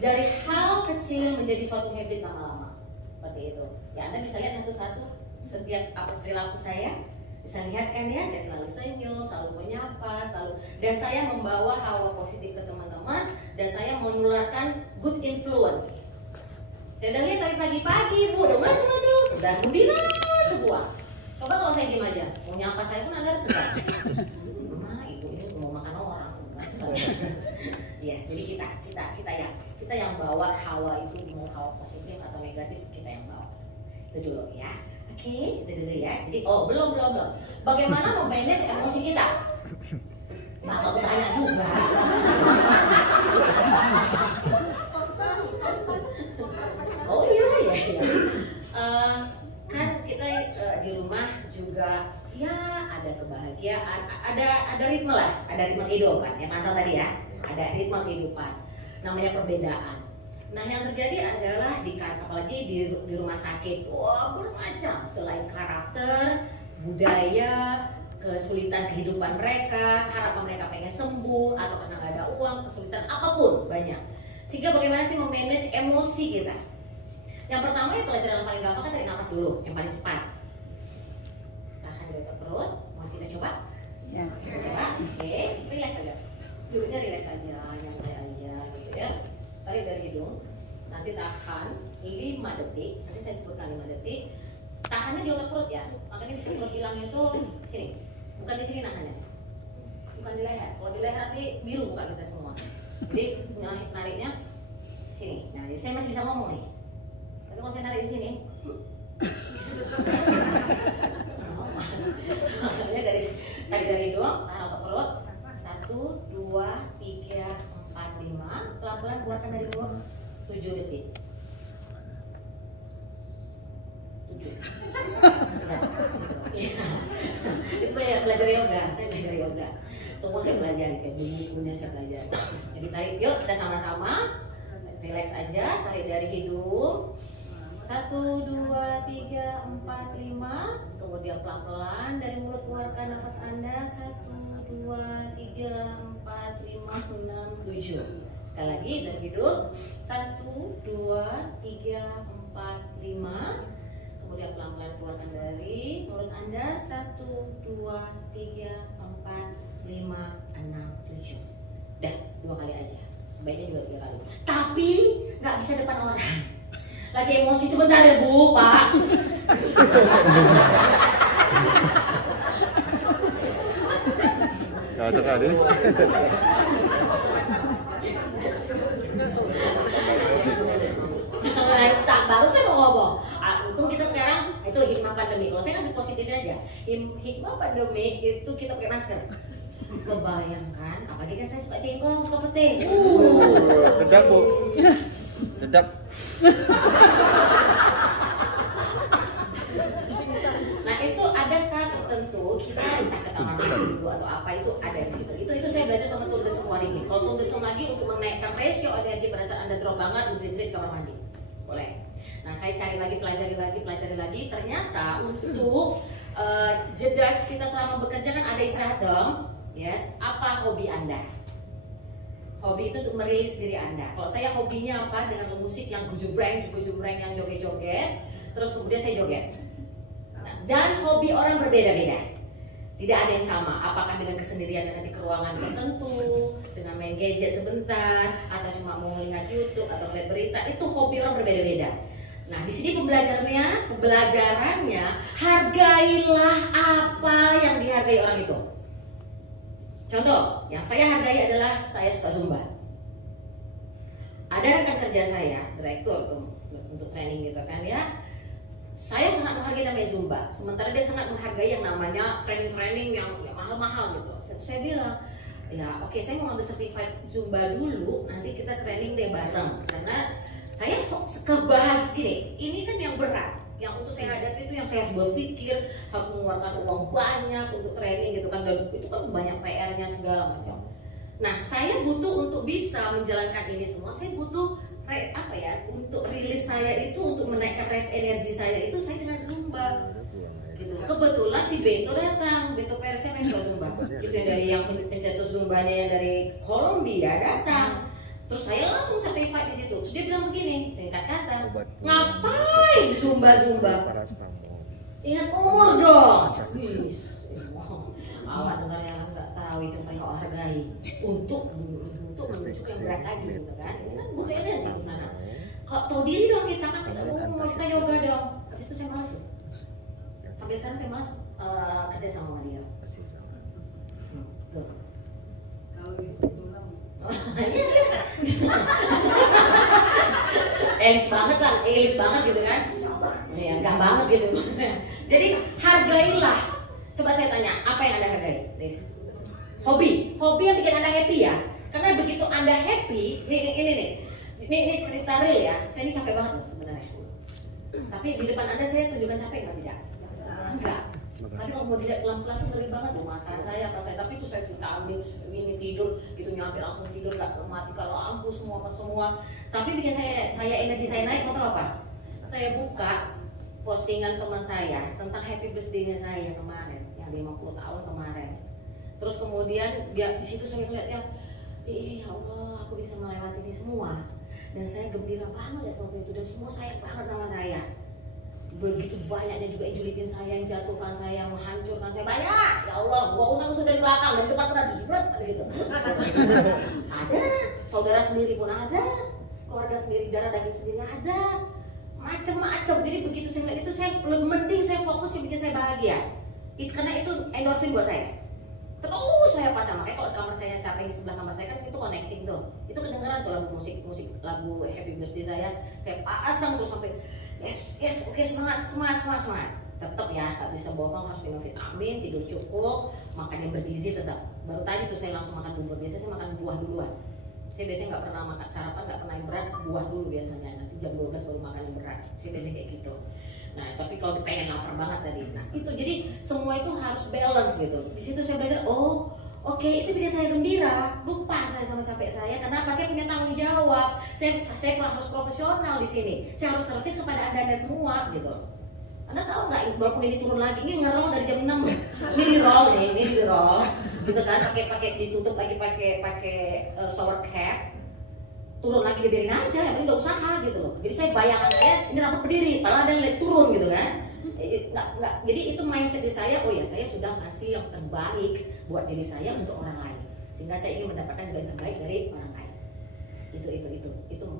dari hal kecil menjadi suatu habit lama-lama. Seperti itu. Ya, Anda bisa lihat satu-satu setiap perilaku saya. Bisa lihat kan ya, saya selalu senyum, selalu menyapa, dan saya membawa hawa positif ke teman-teman, dan saya menularkan good influence. Saya udah lihat tadi pagi-pagi, udah mulai semua tuh, udah gembira semua. Coba kalau saya diem aja, mau nyapa saya pun agak segan. Mama, ibu ini mau makan orang. Yes, jadi kita yang bawa hawa itu, mau hawa positif atau negatif, kita yang bawa. Itu dulu ya. Oke, itu dulu ya. Jadi, belum. Bagaimana memanage emosi kita? Nah, aku tanya juga. Oh iya. Kan kita di rumah juga ya ada kebahagiaan, ada ritme lah, ada ritme kehidupan. Yang mantap tadi ya, ada ritme kehidupan. Namanya perbedaan. Nah, yang terjadi adalah apalagi di rumah sakit, bermacam selain karakter, budaya, kesulitan kehidupan mereka, harapan mereka pengen sembuh atau karena nggak ada uang, kesulitan apapun banyak. Sehingga bagaimana sih memanage emosi kita? Yang pertama ya pelajaran yang paling gampang kan dari napas dulu, yang paling cepat. Tahan di dekat perut, mau kita coba? Ya. Kita coba, oke, relax aja. Duduknya relax aja, nyantai aja gitu ya. Tarik dari hidung, nanti tahan 5 detik, nanti saya sebutkan 5 detik. Tahannya di otot perut ya, makanya di sini perut hilangnya itu sini, bukan di sini nahannya, bukan di leher. Kalau di leher nanti biru muka kita semua. Jadi nariknya sini. Nah, saya masih bisa ngomong nih, tapi kalau saya narik di sini, makanya dari hidung, tahan otot perut, 1, 2, 3, 4, 5, pelan-pelan keluarkan dari mulut 7 detik. 7. Ya. Itu ya belajar yoga, saya belajar yoga. Semua saya pelajari, saya beli bukunya, saya pelajari. Jadi tarik, yuk kita sama-sama relax aja, tarik dari hidung 1, 2, 3, 4, 5. Kemudian pelan-pelan dari mulut keluarkan nafas Anda 1, 2, 3, 4, 5, 6, 7. Sekali lagi dari hidung 1, 2, 3, 4, 5. Kemudian pelan-pelan keluarkan dari mulut Anda 1, 2, 3, 4, 5, 6, 7. Dah 2 kali aja. Sebaiknya juga 3 kali. Tapi nggak bisa depan orang. Lagi emosi sebentar ya Bu, Pak. Cocok kali. Baru saya mau ngomong. Untung kita sekarang itu hikmah pandemi. Kalau saya ambil positifnya aja. Hikmah pandemi itu kita pakai masker. Kebayangkan, apalagi kan saya suka cengkol, suka pete. Sedap Bu. Sedap. Nah itu ada saat tertentu kita entah ke kamar mandi atau apa itu ada di situ. Itu saya belajar sama Tuh Desem Waringin. Kalau Tuh Desem lagi untuk menaikkan rasio energi pada saat Anda drop banget, untuk di kamar mandi boleh. Nah saya cari lagi, pelajari lagi. Ternyata untuk jeda kita selama bekerja kan ada istirahat dong. Yes, apa hobi Anda? Hobi itu untuk merilis diri Anda. Kalau saya hobinya apa? Dengan musik yang gujubreng yang joget-joget. Terus kemudian saya joget. Nah, dan hobi orang berbeda-beda. Tidak ada yang sama. Apakah dengan kesendirian nanti ke ruangan tertentu, dengan main gadget sebentar, atau cuma mau melihat YouTube atau lihat berita, itu hobi orang berbeda-beda. Nah, di sini pembelajarannya hargailah apa yang dihargai orang itu. Contoh, yang saya hargai adalah saya suka Zumba. Ada rekan kerja saya, direktur untuk training gitu kan ya. Saya sangat menghargai namanya Zumba. Sementara dia sangat menghargai yang namanya training yang mahal-mahal gitu. Saya bilang, ya oke, saya mau ambil certified Zumba dulu, nanti kita training deh bareng. Karena saya kebahagiaan gini, ini kan yang berat. Yang untuk saya hadapi itu yang saya harus berpikir, harus mengeluarkan uang banyak untuk training gitu kan, dan itu kan banyak PR-nya segala macam. Nah, saya butuh untuk bisa menjalankan ini semua, saya butuh untuk rilis saya itu, untuk menaikkan res energi saya itu, saya dengan Zumba. Gitu. Kebetulan si Beto datang, Beto Persen yang juga Zumba. Itu yang dari yang pencetus Zumbanya yang dari Kolombia datang. Terus saya langsung certified di situ. Terus dia bilang begini, singkat kata, ngapain Zumba? Ingat umur dong. Awak dengar yang nggak tahu itu perlu hargai untuk menuju ke berat lagi, gitu kan? Ini kan buktinya dari satu sana. Kalau tahu diri dong kita kan tidak umur, kita yoga dong. Habis itu saya malas. Sampai sekarang saya malas kerja sama dia. Kalau bisa tulang. Elis banget gitu kan? Ya enggak banget gitu. Jadi hargailah. Coba saya tanya, apa yang Anda hargai, Liz? Hobi yang bikin Anda happy ya. Karena begitu Anda happy, ini cerita real ya. Saya ini capek banget sebenarnya. Tapi di depan Anda saya tunjukkan capek tidak? Enggak. Tapi kalau mau dilihat pelan-pelan tuh ngeri banget tuh mata saya, apa saya. Tapi itu saya suka ambil ini tidur, gitu nyampe langsung tidur, nggak mati kalau lampu semua. Tapi bikin saya energi saya naik, mau tahu apa? Saya buka postingan teman saya tentang happy birthday-nya saya kemarin, yang 50 tahun kemarin. Terus kemudian dia di situ saya lihat ya, ya Allah, aku bisa melewati ini semua. Dan saya gembira banget lihat waktu itu, dan semua sayang banget sama saya. Begitu banyaknya juga yang julitin saya, yang jatuhkan saya, yang menghancurkan saya, banyak. Ya Allah, gua usah dari belakang, dari depan pernah dijebret gitu. Ada, saudara sendiri pun ada, keluarga sendiri, darah daging sendiri ada. Macem-macem. Jadi begitu saya lihat itu, saya mending saya fokus yang bikin saya bahagia. Karena itu endorfin buat saya. Terus saya pasang, makanya kalau kamar saya, siapa yang di sebelah kamar saya kan itu connecting tuh. Itu kedengeran tuh lagu musik lagu happy birthday saya pasang terus sampai yes, oke, semangat. Tetap ya, nggak bisa bohong, harus minum vitamin, tidur cukup, makan yang bergizi tetap. Baru tadi tuh saya langsung makan bubur. Biasanya saya makan buah duluan. Saya biasanya nggak pernah makan sarapan, nggak pernah yang berat, buah dulu biasanya. Nanti jam 12 baru makan yang berat. Saya biasanya kayak gitu. Nah, tapi kalau pengen lapar banget tadi, nah itu jadi semua itu harus balance gitu. Di situ saya belajar, oke, itu bikin saya gembira. Lupa saya sama capek saya, karena apa? Saya punya tanggung jawab. Saya harus profesional di sini. Saya harus servis kepada anda semua gitu. Anda tahu nggak? Walaupun ini turun lagi, ini ngerol dari jam 6. Ini di roll, gitu kan? Pakai ditutup lagi pakai shower cap. Turun lagi dibiarin aja, yang penting nggak usaha gitu loh. Jadi saya bayangan saya ini rambut berdiri, padahal ada yang lihat turun gitu kan. Nggak. Jadi itu mindset di saya, oh ya saya sudah ngasih yang terbaik buat diri saya untuk orang lain, sehingga saya ingin mendapatkan yang terbaik dari orang lain.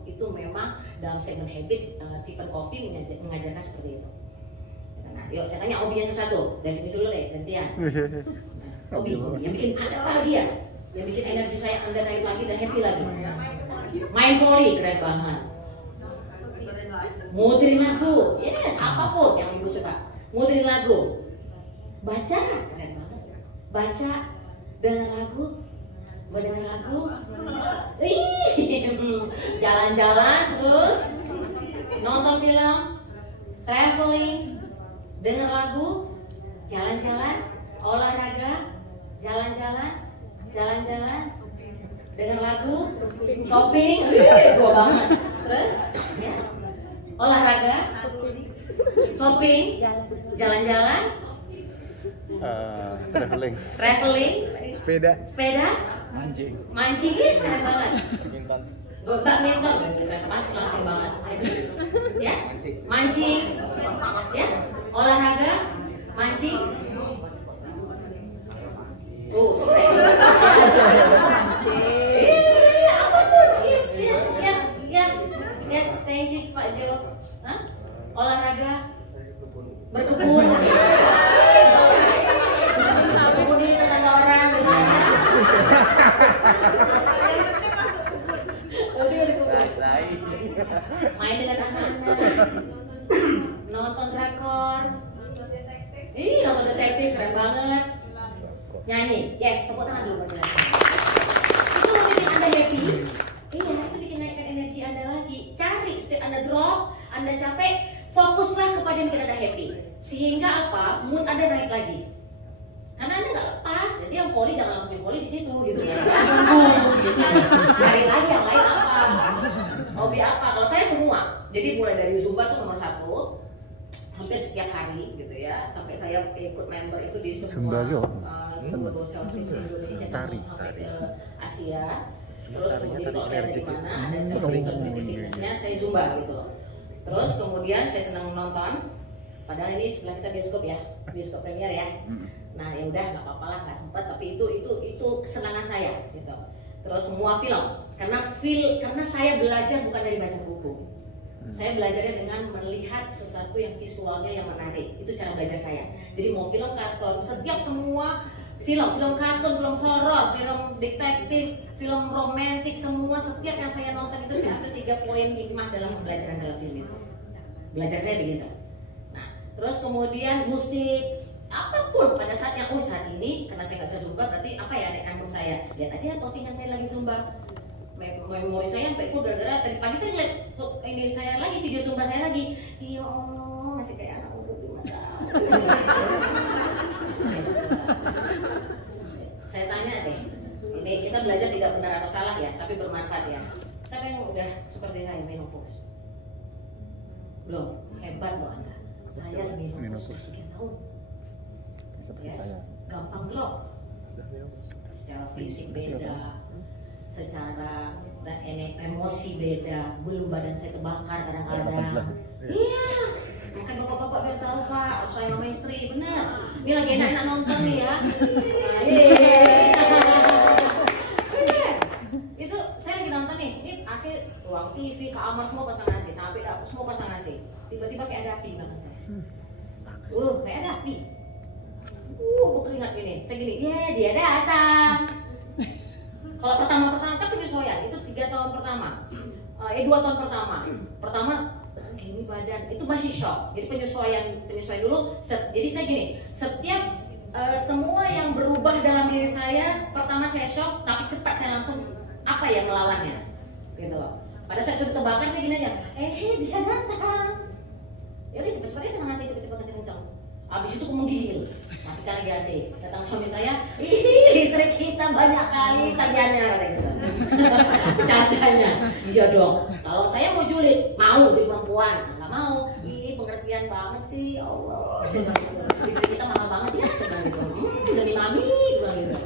Itu memang dalam segmen habit Stephen Covey mengajarkan seperti itu. Nah, yuk saya tanya hobinya satu-satu. Dari sini dulu deh, gantian. Hobi yang bikin Anda bahagia, yang bikin energi saya Anda naik lagi dan happy lagi. Main volley, keren banget. Muterin lagu, yes, apapun yang ibu suka. Muterin lagu. Baca, keren banget. Baca, dengar lagu. Jalan-jalan terus, nonton film, traveling, dengar lagu, jalan-jalan, olahraga, jalan-jalan, dengar lagu, shopping, gua banget. Terus, ya, olahraga, shopping, jalan-jalan, traveling, sepeda, mancing, keren banget. Badminton, keren banget, langsung banget. Ya, mancing, ya, olahraga, mancing. Ya, thank you Pak Jo. Olahraga, berkebun, berkebun di tetangga orang, main dengan anak-anak, nonton drakor, nonton detektif, keren banget. Nyanyi, yes, tepuk tangan dulu buat jelaskan. Itu bikin Anda happy. Iya, itu bikin naikkan energi Anda lagi. Cari, setiap Anda drop, Anda capek, fokuslah kepada yang bikin Anda happy. Sehingga apa? Mood Anda naik lagi. karena Anda nggak lepas, jadi yang volley jangan langsung di volley di situ gitu ya. Gitu. Cari lagi yang lain apa, hobi apa. Kalau saya semua, jadi mulai dari Zumba tuh nomor 1, hampir setiap hari gitu ya, sampai saya ikut member itu di semua social di Indonesia sampai ke Asia. Terus kemudian kalau saya ada di mana ada celebrity fitnessnya, saya Zumba gitu loh. Terus kemudian saya senang nonton, padahal ini sebelah kita bioskop ya, bioskop premier ya. Nah ya udah nggak apa-apa lah, nggak sempat, tapi itu kesenangan saya gitu. Terus semua film, karena saya belajar bukan dari baca buku. Saya belajarnya dengan melihat sesuatu yang visualnya yang menarik. Itu cara belajar saya. Jadi mau film kartun, setiap semua film kartun, film horor, film detektif, film romantis, semua setiap yang saya nonton itu saya ambil 3 poin hikmah dalam pembelajaran dalam film itu. Belajar saya begitu. Nah, terus kemudian musik, apapun pada saatnya, saat ini karena saya nggak bisa Zumba, berarti apa ya naikkan mood saya. Lihat aja postingan saya lagi Zumba. Memori saya sampai full gara-gara tadi pagi saya lihat ini saya lagi video Zumba saya lagi. Ya Allah, masih kayak anak umur 5 tahun. Saya tanya deh, ini kita belajar tidak benar atau salah ya, tapi bermanfaat ya. Siapa yang udah seperti saya menopause? Belum, hebat loh Anda. Saya menopause 3 tahun. Yes, gampang drop. Secara fisik beda, secara dan emosi beda, belum badan saya terbakar kadang-kadang. Iya, makanya bapak-bapak biar tahu Pak, saya sama istri benar. Ini lagi enak-enak nonton nih ya. Benar. Itu saya lagi nonton nih, ini AC, ruang TV, kamar semua pasang AC, sampai dapur semua pasang AC. Tiba-tiba kayak ada api di belakang saya. Kayak ada api. Berkeringat gini, saya gini, dia datang. Kalau pertama kan penyesuaian, itu 3 tahun pertama, 2 tahun pertama gini badan, itu masih shock. Jadi penyesuaian dulu. Jadi saya gini, setiap semua yang berubah dalam diri saya, pertama saya shock, tapi cepat saya langsung melawannya, gitu loh. Pada saat sudah terbakar saya gini aja, dia datang. Ya udah cepet-cepet dia ngasih cepet-cepet kenceng-kenceng. Habis itu menggigil, matikan lagi AC. Datang suami saya, listrik kita banyak kali tagihannya, gitu. Candanya, iya dong. Kalau saya mau julid, mau jadi perempuan, nggak mau. Ini pengertian banget sih, Allah. Listrik kita mahal banget ya, gitu. Demi mami, bilang gitu.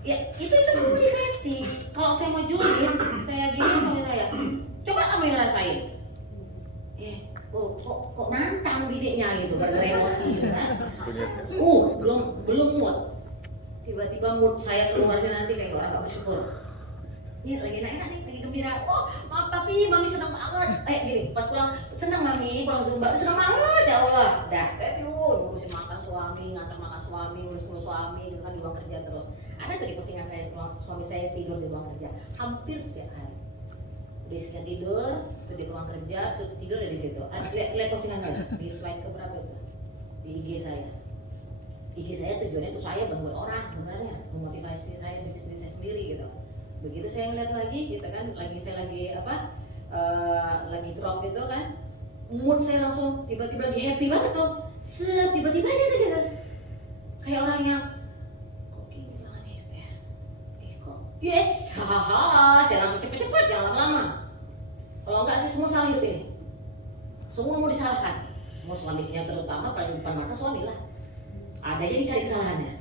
Ya itu komunikasi. Kalau saya mau julid, saya gini suami saya, coba kamu yang rasain. Kok nantang bidiknya gitu, gara-gara emosi kan? Belum mood. Tiba-tiba mood saya keluarnya nanti kayak orang gak bersyukur. Ini lagi enak-enak nih, lagi gembira. Maaf papi, mami senang banget. Gini, pas pulang, senang mami, pulang Zumba, senang banget ya Allah. Dah, ngurusin makan suami, ngantar makan suami, ngurus suami, gitu kan di ruang kerja terus. Ada tuh di postingan saya, suami saya tidur di ruang kerja, hampir setiap hari. Biasanya tidur, itu di ruang kerja, itu tidur di situ. Lihat postingannya di slide keberapa itu di IG saya. IG saya tujuannya itu saya bangun orang sebenarnya, memotivasi saya di diri saya sendiri gitu. Begitu saya ngeliat lagi, gitu kan, saya lagi drop gitu kan, mood saya langsung tiba-tiba lagi happy banget tuh, tiba-tiba aja gitu, kayak orang yang kok gini banget hidupnya, kok yes, hahaha, saya langsung cepet-cepet, jangan lama-lama. Kalau enggak, semua salah hidup ini. Semua mau disalahkan. Mau suaminya terutama, paling depan mata suami lah. Ada yang dicari kesalahannya.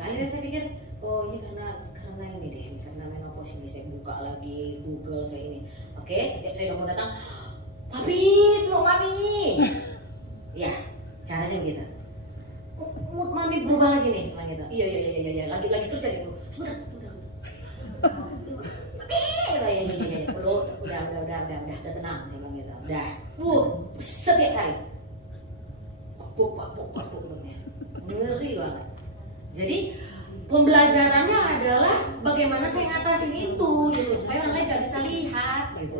Nah, akhirnya saya pikir, ini karena ini deh, karena menopause ini. Saya buka lagi Google saya ini. Oke, setiap saya mau datang, papi, peluk mami. Ya, caranya gitu. Mood mami berubah lagi nih, setelah gitu. Iya. Lagi kerja dulu. Sebentar. Ya, udah tenang, saya bilang gitu. Udah, setiap hari, pakpuk, ngeri banget. Jadi pembelajarannya adalah bagaimana saya ngatasin itu, gitu, supaya orang lain nggak bisa lihat, gitu.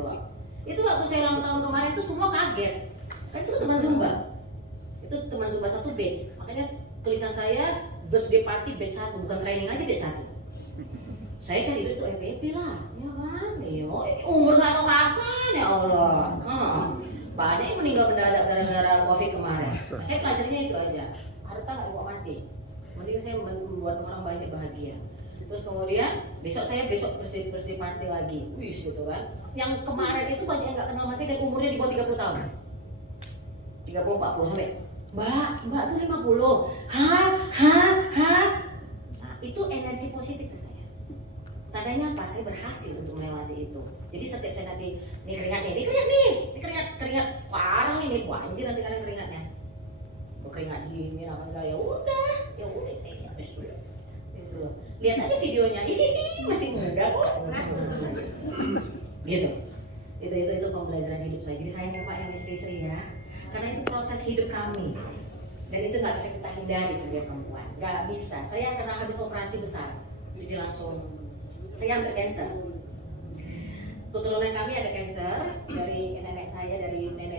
Itu waktu saya ulang tahun kemarin itu semua kaget. Kan itu teman Zumba, itu teman Zumba 1 batch. Makanya tulisan saya birthday party batch 1, bukan training aja batch 1. Saya cari duit tuh FPP lah, ya kan? Umur nggak tahu kapan ya Allah. Banyak yang meninggal mendadak gara-gara COVID kemarin. Saya pelajarnya itu aja, harta nggak dibawa mati. Mending saya membuat orang banyak bahagia. Terus kemudian besok birthday party lagi, wis gitu kan. Yang kemarin itu banyak yang nggak kenal Mas dan umurnya di bawah 30 tahun, 30-40 sampai Mbak tuh 50, hah. Nah, itu energi positif ke saya. Tandanya apa? Saya berhasil untuk melewati itu. Jadi setiap saya nanti ini keringat parah ini, banjir nanti kalian keringatnya. Keringat dingin apa segala, ya udah kayaknya gitu. Lihat aja videonya, masih muda kok. Gitu. Itu pembelajaran hidup saya. Jadi saya Pak yang istri-istri ya, karena itu proses hidup kami. Dan itu nggak bisa kita hindari sebagai perempuan, nggak bisa. Saya karena habis operasi besar, jadi langsung saya hampir cancer. Keturunan kami ada cancer dari nenek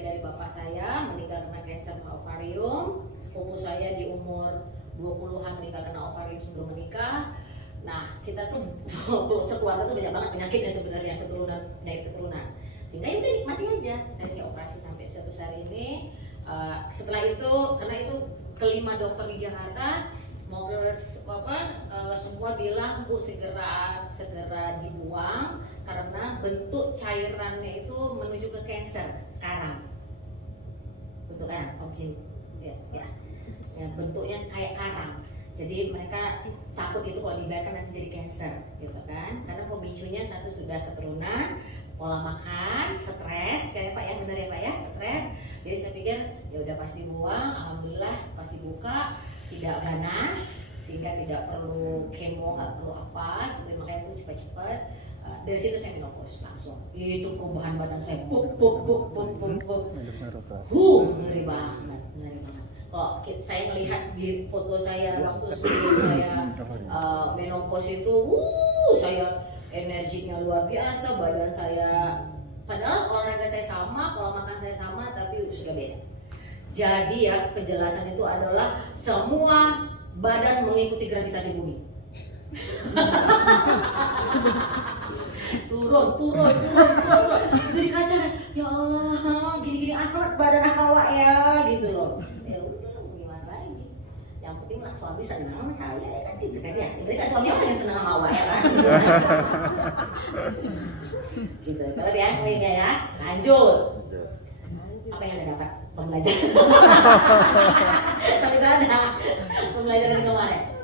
dari bapak saya meninggal karena cancer ovarium. Sepupu saya di umur 20-an meninggal karena ovarium sebelum menikah. Nah, kita tuh sekeluarga tuh banyak banget penyakitnya sebenarnya dari keturunan. Sehingga ya udah nikmati aja. Saya operasi sampai sebesar ini. Setelah itu, karena itu kelima dokter di Jakarta mau ke semua bilang Bu segera dibuang karena bentuk cairannya itu menuju ke cancer, karang. Bentuk kan objek ya, bentuknya kayak karang. Jadi mereka takut itu kalau dibiarkan nanti jadi cancer gitu kan. Karena pemicunya satu sudah keturunan, pola makan, stres, kayak Pak ya, benar ya Pak ya, stres. Jadi saya pikir ya udah pas dibuang, alhamdulillah pas dibuka tidak ganas sehingga tidak perlu kemo, nggak perlu apa, gitu. Makanya itu cepat-cepat. Dari situ saya menopause langsung. Itu perubahan badan saya, ngeri banget. Kalau saya melihat di foto saya waktu sebelum saya menopause itu, saya energinya luar biasa, badan saya, padahal olahraga saya sama, pola makan saya sama, tapi sudah beda. Jadi ya penjelasan itu adalah semua badan mengikuti gravitasi bumi. turun. Jadi kaca, ya Allah, gini-gini amat badan awak ya, gitu loh. Ya udah, gimana lagi? Yang penting lah suami senang sama saya ya kan, gitu kan ya. Jadi kan suami orang yang senang sama awak ya kan. Gitu. Kalau ya, poinnya ya, lanjut. Apa yang Anda dapat pembelajaran? Tapi sana pembelajaran kemarin.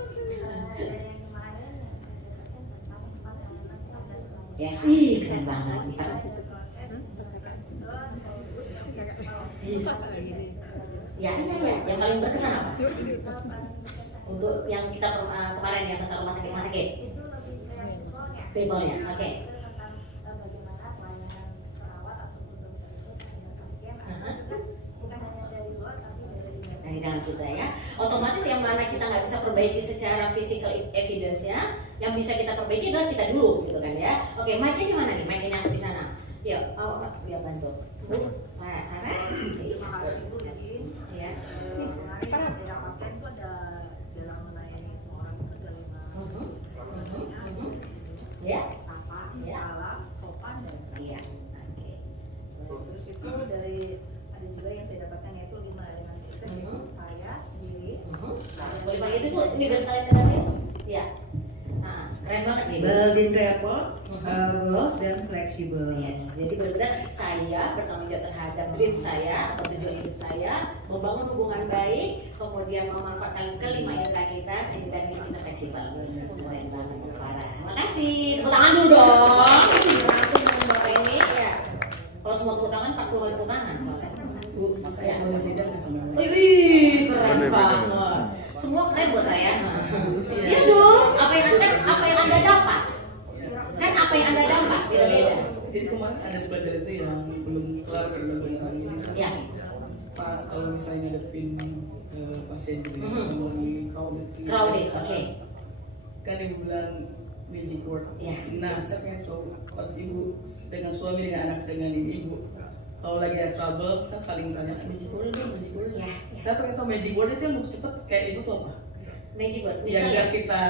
Ya, keren banget. Ya, yang paling berkesan apa? Untuk yang kita kemarin ya tentang rumah sakit. People-nya, oke. Dari dalam kita ya, otomatis yang mana kita nggak bisa perbaiki secara physical evidence-nya, yang bisa kita perbaiki adalah kita dulu, gitu kan ya. Oke, mic-nya di mana nih? Mic-nya nyampe di sana. Yuk, Pak, biar bantu. Pak Aras, ya. Kemarin saya dapatkan itu ada dalam melayani seorang itu ada 5 ya, apa, salam, sopan dan iya. Oke. Terus itu dari ada juga yang saya dapatkan yaitu 5 elemen itu saya sendiri. Boleh pakai itu Bu, ini udah sekalian kata ya? Iya. Nah, keren banget nih. Reliable, goals dan fleksibel. Yes, jadi benar-benar saya bertanggung jawab terhadap dream saya atau tujuan hidup saya, membangun hubungan baik, kemudian memanfaatkan kelima indera kita sehingga kita fleksibel. Keren banget, Farah. Terima kasih. Tepuk tangan dulu dong. Bapak ini ya. Kalau semua tepuk tangan 40 kali tepuk tangan. Bu, saya boleh beda nggak sama? Wih, keren banget. Semua keren buat saya. Iya dong. Apa yang Anda dapat? Kan apa yang Anda dapat beda-beda. Jadi kemarin ada pelajaran itu yang belum kelar belum beneran ini. Ya. Pas kalau misalnya ngadepin pasien gitu, sama di crowded, oke. Kan ibu bilang magic word. Ya. Nah, saya pengen tahu pas ibu dengan suami dengan anak dengan ibu, kalau lagi ada trouble kan saling tanya magic word. Ya. Saya pengen tahu magic word itu yang lebih cepat kayak ibu tuh apa? Magic word. Misalnya kita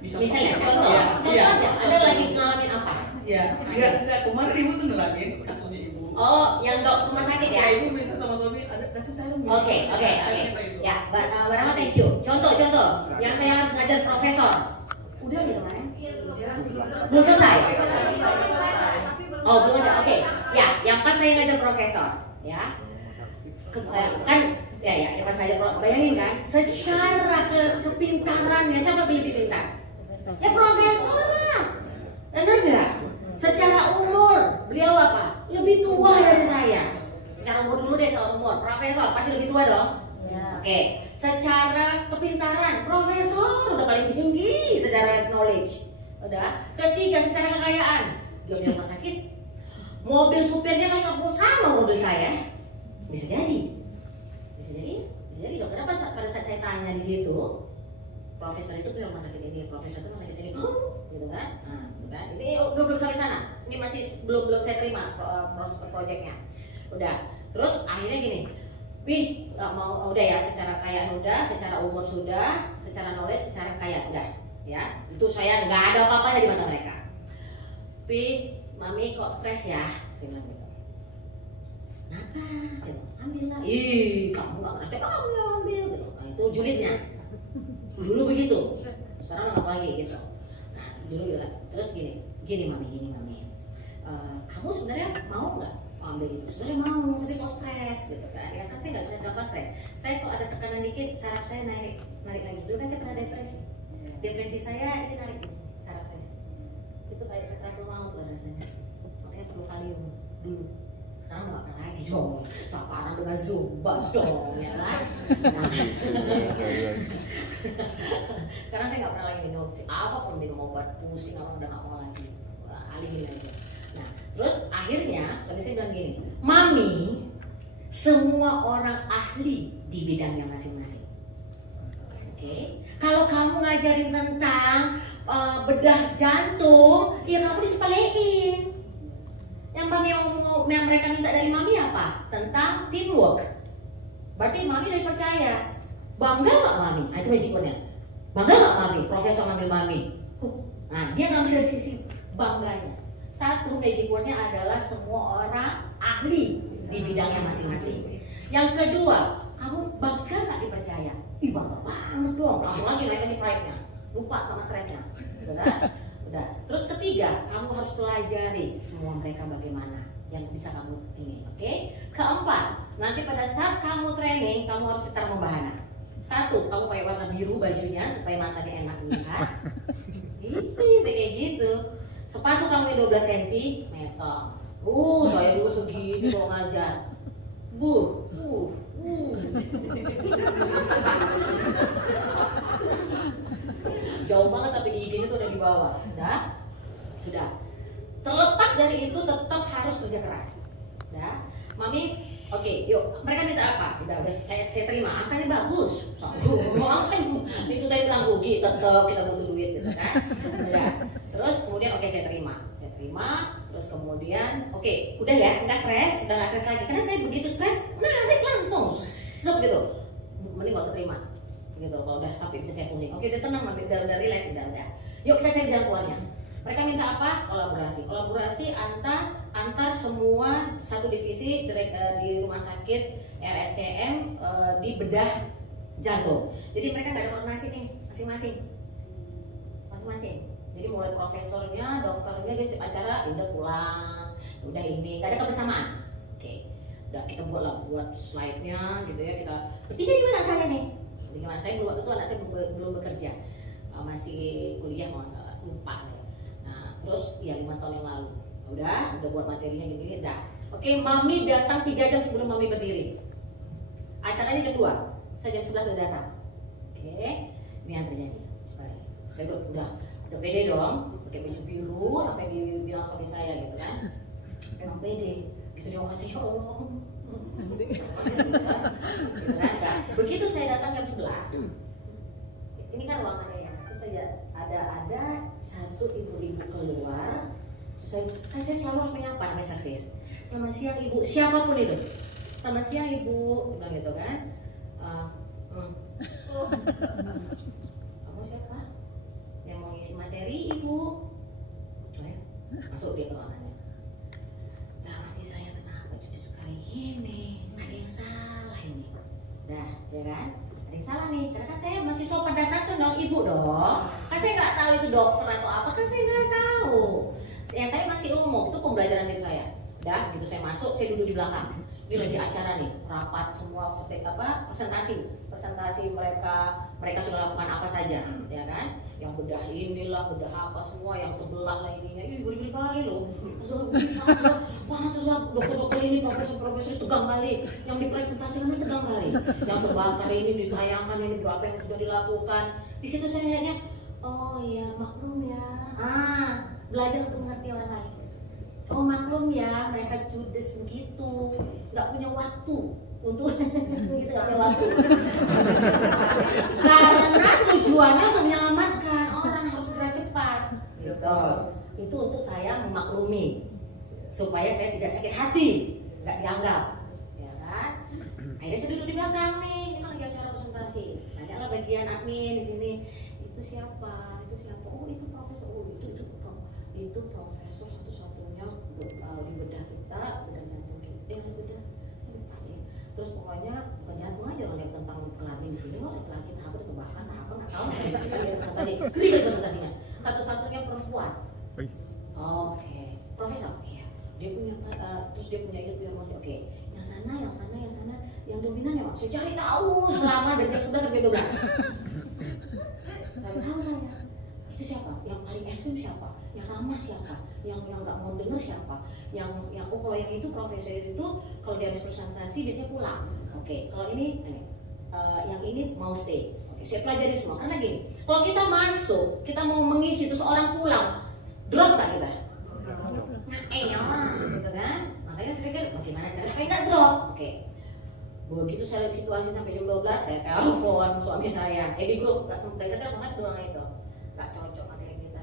bisa. Misalnya contoh aja. Anda lagi ngalamin apa? Ya, enggak kemarin ibu tuh ngalamin kasusnya ibu. Oh, yang rumah sakit ya? Ibu minta sama suami ada kasih saya. Oke. Ya, Mbak Rama, thank you. Contoh. Yang saya harus ngajar profesor. Udah ya kemarin? Belum selesai? Oh belum ada, oke. Ya, yang pas saya ngajar profesor, ya. Kan, ya pas ngajar profesor, bayangin kan, secara kepintarannya siapa lebih pintar? Ya profesor lah, benar nggak? Secara umur, beliau apa? Lebih tua dari saya. Secara umur dulu deh, soal umur. Profesor pasti lebih tua dong. Ya. Oke. Secara kepintaran, profesor udah paling tinggi secara knowledge. Udah. Ketiga, secara kekayaan, dia di rumah sakit. Mobil supirnya kan nggak mau sama mobil saya. Bisa jadi. Dokter apa? Pada saat saya tanya di situ, profesor itu punya rumah sakit ini, profesor itu rumah sakit ini, gitu kan? Nah, gitu kan? Ini belum sampai sana. Ini masih belum saya terima proyeknya. Udah. Terus akhirnya gini, wih, mau udah ya, secara kaya udah, secara umur sudah, secara knowledge, secara kaya udah, ya. Itu saya nggak ada apa-apanya di mata mereka. Mami kok stres ya? Saya bilang gitu. Kenapa? Gitu. Ambil lah. Ih, kamu nggak ngerasa, kamu yang ambil gitu. Nah, itu julidnya. Dulu begitu. Sekarang nggak lagi gitu. Nah, dulu ya. Terus gini mami. Kamu sebenarnya mau nggak ambil itu? Sebenarnya mau, tapi kok stres gitu kan? Ya kan saya nggak bisa gampang stres. Saya kok ada tekanan dikit, saraf saya narik lagi. Dulu kan saya pernah depresi. Depresi saya ini narik saraf saya. Itu kayak sakaratul maut loh rasanya. Makanya perlu kalium dulu. Sekarang nggak pernah lagi dong. Sekarang dengan zumba dong, ya kan? Nah. Sekarang saya nggak pernah lagi minum apapun, minum obat pusing, udah nggak mau lagi. Alihin aja. Nah, terus akhirnya suami saya bilang gini, Mami, semua orang ahli di bidangnya masing-masing. Oke, kalau kamu ngajarin tentang bedah jantung, ya kamu disepelein. Yang mereka minta dari Mami apa? Tentang teamwork. Berarti Mami udah percaya. Bangga nggak Mami? Nah, itu resikonya. Bangga nggak Mami? Profesor manggil Mami. Nah, dia ngambil dari sisi bangganya. Satu, magic wordnya adalah semua orang ahli di bidangnya masing-masing. Yang kedua, kamu bangga nggak dipercaya? Ih, bangga banget dong. Langsung lagi naikin pride-nya. Lupa sama stresnya. Udah. Terus ketiga, kamu harus pelajari semua mereka bagaimana yang bisa kamu ini. Oke? Keempat, nanti pada saat kamu training, kamu harus setar membahana. Satu, kamu pakai warna biru bajunya supaya matanya enak dilihat. Kayak gitu. Sepatu kamu 12 cm. Saya dulu segini kalau ngajar. Jauh banget tapi di IG itu udah di bawah. Sudah. Terlepas dari itu tetap harus kerja keras. Mami, oke, yuk. Mereka minta apa? Udah saya terima. Angkanya bagus. Itu tadi bilang rugi, tetap kita butuh duit gitu kan. Udah. Terus kemudian saya terima. Terus kemudian udah ya, nggak stres lagi. Karena saya begitu stres, narik langsung, gitu. Mending nggak usah terima, gitu. Kalau udah sampai saya pusing, udah tenang, udah relax, udah. Yuk kita cari jalan keluarnya. Mereka minta apa? Kolaborasi antar semua satu divisi di rumah sakit RSCM di bedah jantung. Jadi mereka nggak ada koordinasi nih, masing-masing. Jadi mulai profesornya, dokternya, guys di acara, udah pulang, udah ini, gak ada kebersamaan. Udah kita buat slide-nya, gitu ya. Kita bertiga gimana saya nih? Gimana saya waktu itu anak saya belum bekerja, masih kuliah kalau nggak salah, lupa ya. Nah, terus ya 5 tahun yang lalu, udah buat materinya gitu, dah. Mami datang 3 jam sebelum Mami berdiri. Acaranya kedua, saya jam 11 sudah datang. Ini yang terjadi. Saya udah pede dong, pakai baju biru, sampai dibilang suami saya gitu kan. Emang pede, gitu dia kasih ya Allah. Begitu saya datang jam 11, ini kan ruangannya ya. Terus saya ada satu ibu-ibu keluar. Saya selalu harus menyapa namanya servis. Selamat siang ibu, siapapun itu. Selamat siang ibu, bilang gitu kan. Kamu siapa? Yang mau ngisi materi ibu. Masuk dia ke ruangannya. Hati saya kenapa jujur sekali gini? Ada yang salah ini. Dah, ya kan? Ada yang salah nih. Karena kan saya masih sopan dasar tuh ibu dong. Kan saya nggak tahu itu dokter atau apa, kan saya nggak tahu. Ya saya masih umum, itu pembelajaran tim saya. Udah, gitu saya masuk, saya duduk di belakang. Ini lagi acara nih, rapat semua presentasi mereka sudah lakukan apa saja, ya kan? Yang bedah inilah, bedah apa semua, yang terbelah lah ininya. Ini beri kali loh. Wah, dokter-dokter ini, profesor-profesor tegang kali. Yang dipresentasikan tegang kali. Yang terbakar ini ditayangkan ini berapa yang sudah dilakukan. Di situ saya lihatnya, oh iya maklum ya. Belajar untuk mengerti orang lain. Oh maklum ya, mereka judes begitu, nggak punya waktu untuk gitu, nggak punya waktu. Karena tujuannya untuk menyelamatkan orang, harus segera cepat. Gitu. Itu untuk saya memaklumi supaya saya tidak sakit hati, nggak dianggap, ya kan? Akhirnya saya duduk di belakang nih, kita lagi acara presentasi. Nanyalah bagian admin di sini, itu siapa? Itu siapa? Oh itu profesor, oh itu profesor satu-satunya di bedah kita, bedah jantung kita, bedah ya. Terus pokoknya bukan jantung aja loh, lihat tentang kelamin di sini, laki-laki tahap terbakar, tahap nggak tahu, kita lihat presentasi, gede presentasinya, satu-satunya perempuan. Oke, profesor, iya, dia punya, terus dia punya ilmu yang oke, yang sana, yang dominan ya mak, saya cari tahu selama dari jam 11 sampai 12. Saya tahu saya, itu siapa? Yang paling ekstrim siapa? Yang ramah siapa? Yang nggak mau dengar siapa? Yang kalau yang itu profesor itu kalau dia habis presentasi biasanya pulang. Oke, kalau ini yang ini mau stay. Oke, saya pelajari semua karena gini. Kalau kita masuk, kita mau mengisi terus orang pulang, drop nggak kita? Gitu kan? Makanya saya pikir bagaimana cara supaya nggak drop. Oke. Begitu saya lihat situasi sampai jam 12, saya telepon suami saya. Di grup nggak sempat saya telepon doang itu. Nggak cocok ada yang kita.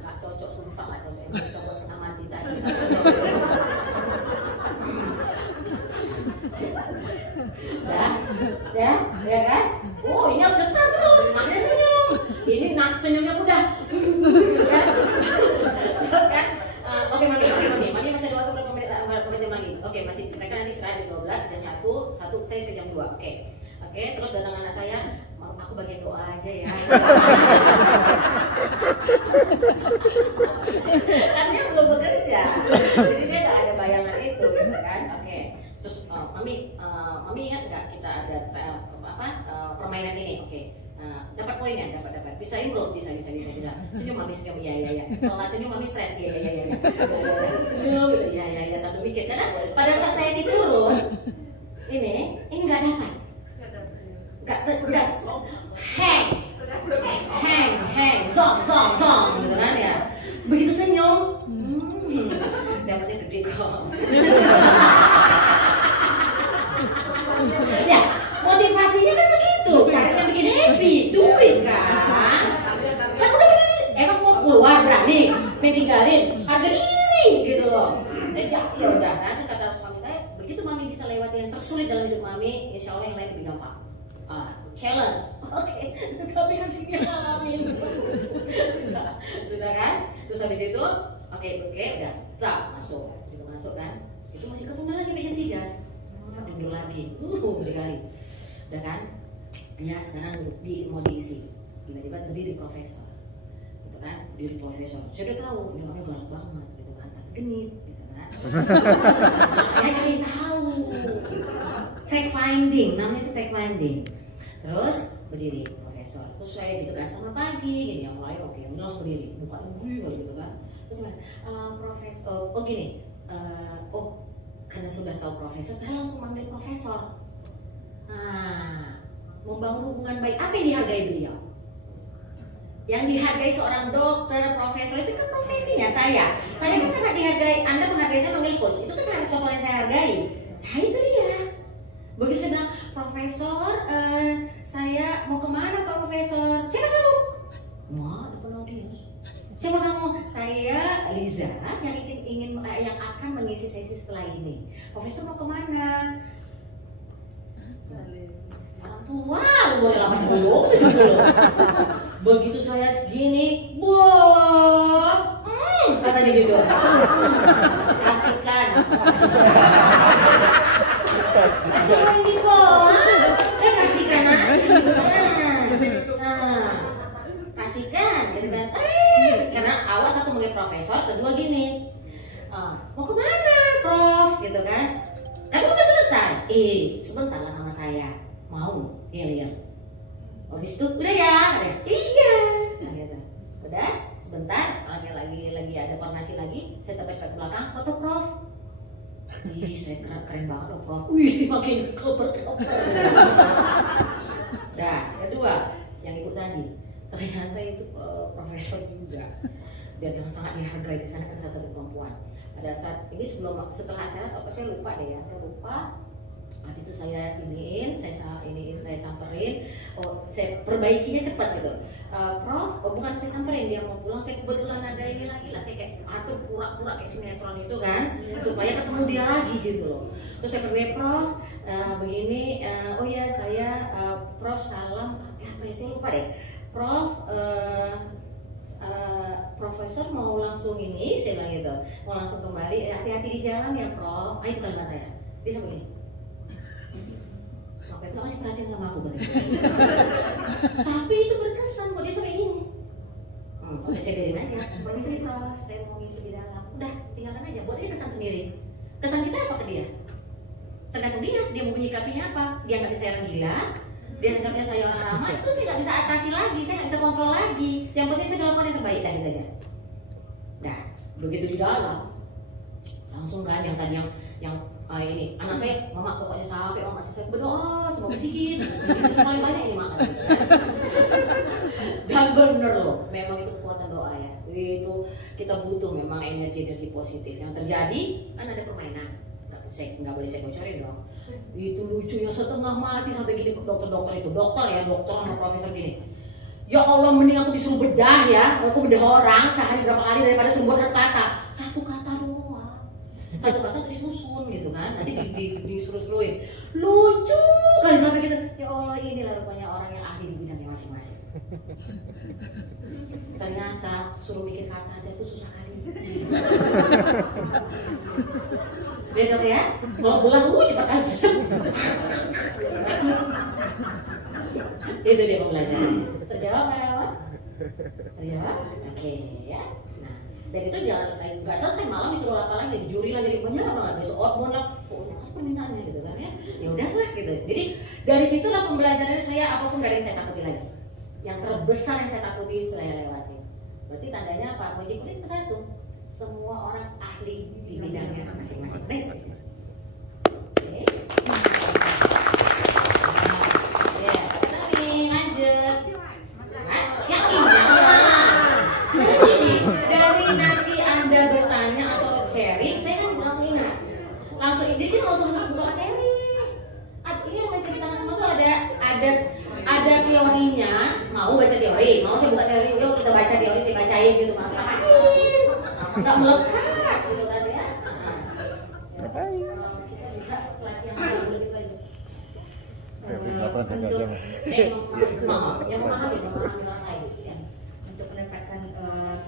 Nggak cocok, sumpah nggak cocok. Yang coba setengah mati tadi nggak cocok. Ya kan? Oh ini harus getar terus, makanya senyum. Ini senyumnya udah, kan? Terus kan? Oke mandi masih ada waktu berapa jam lagi? Oke masih, mereka nanti istirahat jam 12 dan satu saya ke jam 2. Oke, terus datang anak saya, aku bagian doa aja ya. Kan dia belum bekerja, jadi dia nggak ada bayangan itu, gitu kan? Oke, terus mami ingat nggak kita ada permainan ini? Oke, dapat poinnya, dapat. Bisa improve, bisa. Senyum mami, senyum, iya. Kalau nggak senyum mami stres, iya. Senyum, gitu, iya. Satu mikir, karena pada saat saya diturun, ini nggak dapat. Enggak, hang, song, gitu kan ya. Begitu senyum, dapatnya gede kok. Ya, motivasinya kan begitu, caranya bikin happy, duit kan. Kan udah begini, emang mau keluar berani, tinggalin, harga diri gitu loh. Ya udah, kan terus kata suami saya, begitu mami bisa lewati yang tersulit dalam hidup mami, insya Allah yang lain lebih gampang. Challenge, oke. Tapi kan sih ngalamin, udah kan? Terus habis itu, oke, udah, masuk kan? Itu masih ketemu lagi jam 3, tidur lagi, gede kali, udah kan? Ya sekarang mau diisi, tiba-tiba berdiri profesor, gitu kan? Berdiri profesor, saya udah tahu, ini orangnya galak banget, gitu kan? Tapi genit, gitu kan? Saya cari tahu, fact finding, namanya itu fact finding. Terus berdiri profesor, terus saya gitu kan sama pagi, gini yang lain oke, yang langsung berdiri, mukanya berdiri gitu kan. Terus profesor, karena sudah tahu profesor, saya langsung manggil profesor. Membangun hubungan baik, apa yang dihargai beliau? Yang dihargai seorang dokter, profesor itu kan profesinya saya kan sangat dihargai. Anda menghargai saya manggil coach, itu kan harus sesuatu yang saya hargai. Nah itu dia. Begitu saya bilang, profesor, saya mau kemana Pak Profesor? Siapa kamu? Wah, depan audiens. Siapa kamu? Saya Liza yang akan mengisi sesi setelah ini. Profesor mau kemana? Orang tua, umur 80, 70. Begitu saya segini, wah, kata dia gitu. Kasihkan. Semua yang di bawah. asik kan, gitu kan? Karena awal satu sebagai profesor, kedua gini, mau kemana, Prof? Gitu kan? Kan udah selesai. Sebentar lah sama saya. Mau? Iya. Habis itu udah ya? Iya. Nah, gitu. Udah, sebentar. Lagi ada koordinasi lagi. Saya tepet ke belakang. Foto Prof. Saya keren banget loh, Prof. Wih, makin koper-koper. Nah, kedua, yang ibu tadi. Ternyata itu profesor juga. Dan yang sangat dihargai di sana kan salah satu perempuan. Pada saat ini setelah acara apa saya lupa deh ya, saya lupa. Habis itu saya saya samperin, saya perbaikinya cepat gitu. Prof, bukan saya samperin, dia mau pulang, saya kebetulan ada ini lagi lah, saya kayak atur pura-pura kayak sinetron itu kan, supaya ketemu dia lagi gitu loh. Terus saya pergi, Prof, begini, oh ya saya, Prof salam, apa ya saya lupa deh, Prof, Profesor mau langsung ini, saya bilang gitu, mau langsung kembali, hati-hati di jalan ya Prof. Itu kalimat saya, dia sama ini. Lo kasih perhatian sama aku berarti. Tapi itu berkesan kok dia sampai ini. Oke, saya biarin aja. Permisi Prof, saya mau ngisi di dalam. Udah, tinggalkan aja. Buat dia kesan sendiri. Kesan kita apa ke dia? Tergantung dia mau menyikapinya apa. Dia nggak bisa orang gila, dia anggapnya saya orang ramah, itu saya nggak bisa atasi lagi, saya nggak bisa kontrol lagi. Yang penting saya lakukan yang terbaik, dah gitu aja. Nah, begitu di dalam, langsung kan yang tadi yang ini anak saya, mama pokoknya sampai mama saya berdoa cuma sedikit paling banyak ini makan gitu, kan? Dan bener loh, memang itu kekuatan doa ya, itu kita butuh memang energi positif. Yang terjadi kan ada permainan, nggak boleh saya bocorin dong. Itu lucunya setengah mati sampai gini dokter sama profesor gini. Ya Allah, mending aku disuruh bedah ya, aku bedah orang sehari berapa kali daripada suruh buat kata. Satu kata disusun gitu kan, nanti disuruh-suruhin. Lucu kali sampai gitu. Ya Allah, inilah rupanya orang yang ahli di bidangnya masing-masing. Ternyata suruh mikir kata aja itu susah kali. Lihat dok ya, kalau bola cepat aja. Itu dia pembelajaran. Terjawab nggak ya, Pak? Terjawab? Oke ya. Dan itu nggak selesai, malam disuruh apa lagi, jadi juri lagi, banyak banget besok outbound lah, permintaannya gitu kan ya. Ya udahlah gitu. Jadi dari situlah pembelajarannya saya, apapun gak ada yang saya takuti lagi. Yang terbesar yang saya takuti saya lewati. Berarti tandanya apa? Kunci kulit ke satu. Semua orang ahli di bidangnya masing-masing. Oke. Ya, kita nih lanjut. Yakin jangan. Dari nanti Anda bertanya atau sharing, saya kan langsung ingat. Jadi langsung buka materi. Ini yang saya ceritakan semua tuh ada teorinya. Mau baca teori, mau saya buka teori, yuk kita baca teori, saya bacain gitu. Nggak melekat gitu kan ya. Kita bisa pelatihan lebih lagi. Yang memahami orang lain. Untuk mendapatkan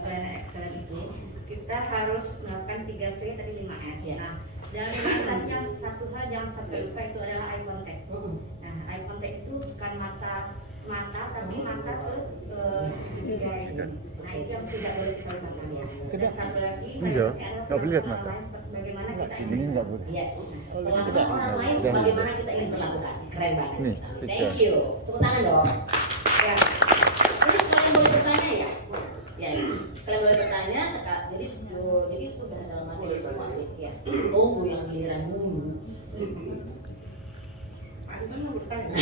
pelayanan excellent itu, kita harus melakukan 3P tadi 5S. Yes. Nah, dalam 5S tadi yang satu hal jangan sampai lupa itu adalah eye contact. Nah, eye contact itu bukan mata tapi mata ke guys. Nah, itu yang tidak boleh kita lupakan ya. Dan satu lagi, nggak boleh lihat mata. Bagaimana kita ingin berlakukan. Yes. Perlakukan orang lain sebagaimana kita ingin berlakukan. Keren banget. Thank you. Tepuk tangan dong. Ya. Jadi sekalian boleh bertanya ya. Ya, sekalian boleh bertanya. Jadi itu udah dalam materi semua sih. Ya. Tunggu yang giliran dulu. Anton mau bertanya.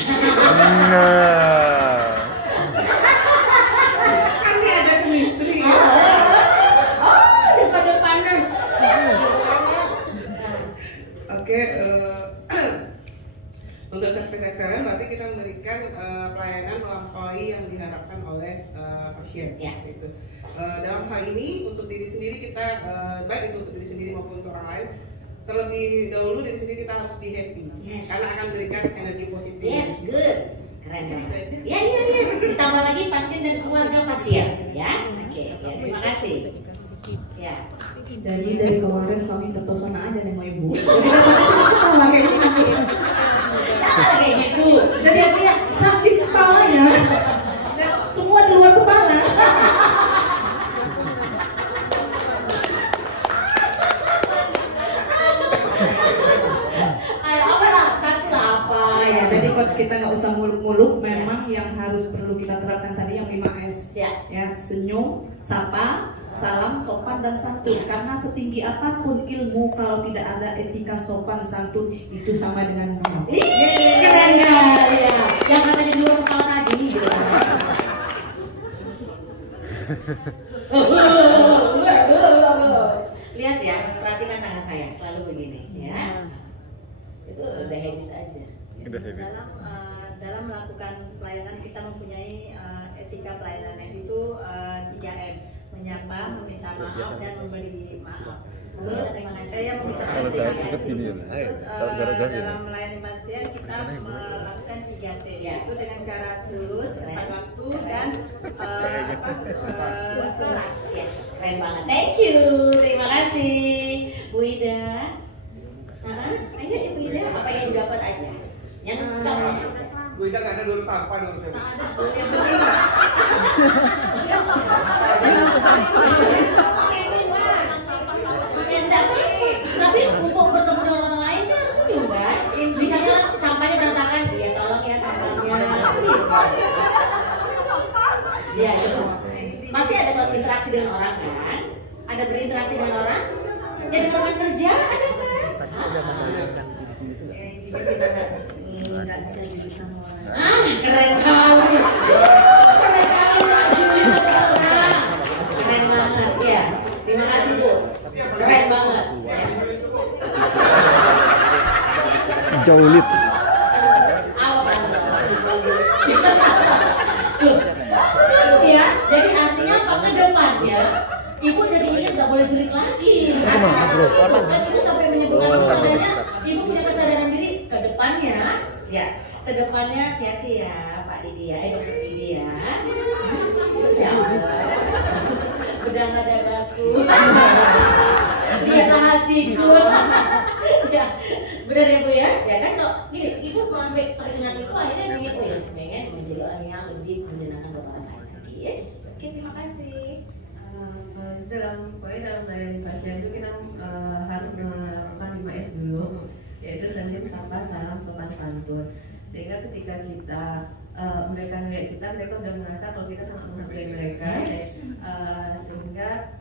Kami ada chemistry. Depan-depaners. Oke, untuk service excellent berarti kita memberikan pelayanan melampaui yang diharapkan oleh pasien. Ya. Gitu. Dalam hal ini untuk diri sendiri kita baik itu untuk diri sendiri maupun untuk orang lain, terlebih dahulu diri sendiri kita harus be happy. Yes. Karena akan memberikan energi positif. Yes, good. Keren banget. Ya. Ditambah lagi pasien dan keluarga pasien, ya. Oke. Ya, terima kasih. Ya. Jadi dari kemarin kami terpesona aja nih sama ibu. Jadi ketawa kayak gini. Kayak gitu. Jadi sakit kepalanya. Semua di luar kepala. Jadi coach kita nggak usah muluk-muluk. Memang yang harus perlu kita terapkan tadi yang 5S. Ya, senyum, sapa, salam, sopan dan santun. Karena setinggi apapun ilmu, kalau tidak ada etika sopan santun itu sama dengan nol. Keren ya. Yang katanya dua kepala tadi. Lihat ya, perhatikan tangan saya selalu begini ya. Itu udah habit aja. Dalam melakukan pelayanan kita mempunyai etika pelayanan itu 3M: menyapa, meminta maaf, dan memberi maaf. Terus saya meminta maaf. Terus dalam melayani pasien kita melakukan 3T, yaitu dengan cara tulus, tepat waktu, dan kelas. Yes, keren banget. Thank you, terima kasih, Bu Ida. Ayo Bu Ida, apa yang dapat aja? Yang gampang aja. Bu Ida nggak ada dulu sampah dulu. Tapi untuk bertemu dengan orang lain kan harus senyum kan? Misalnya sampahnya berantakan, ya tolong ya sampahnya. Iya, pasti ada interaksi dengan orang kan? Ada berinteraksi dengan orang? Ya di tempat kerja ada kan? Nggak bisa jadi sama orang. Keren kali. Keren banget ya. Terima kasih Bu. Keren banget. Jaulit. Ya, jadi artinya apa ke depannya? Ibu jadi ingat nggak boleh julid lagi. Kan ibu sampai menyebutkan adanya ibu punya kesadaran diri ke depannya. Ya, ke depannya hati-hati ya Pak Didi ya, Dokter Didi ya. Ya Allah. Udah nggak ada baku. Biar hatiku. Ya, benar ya Bu ya. Ya kan kalau gini, ibu sampai teringat itu akhirnya pengen menjadi orang yang lebih menyenangkan buat orang lain. Yes, oke, terima kasih. Dalam melayani pasien itu kita harus melakukan 5S dulu, yaitu senyum, sapa, salam, sopan santun. Sehingga ketika kita mereka melihat kita, mereka udah merasa kalau kita sangat menghargai mereka. Sehingga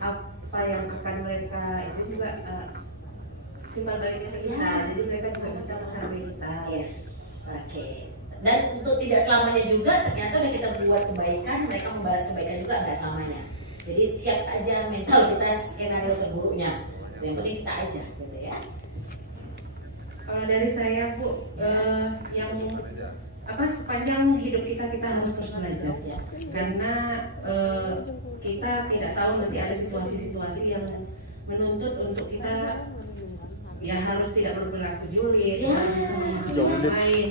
apa yang akan mereka itu juga timbal baliknya ke kita. Jadi mereka juga bisa menghargai kita. Yes, oke. Dan untuk tidak selamanya juga ternyata udah kita buat kebaikan, mereka membalas kebaikan juga nggak selamanya. Jadi siap aja mental kita skenario terburuknya. Yang penting kita aja, gitu ya. Kalau dari saya Bu, yang sepanjang hidup kita harus terus belajar, karena kita tidak tahu nanti ada situasi-situasi yang menuntut untuk kita ya harus tidak berperilaku julid, harus bisa memahami orang lain.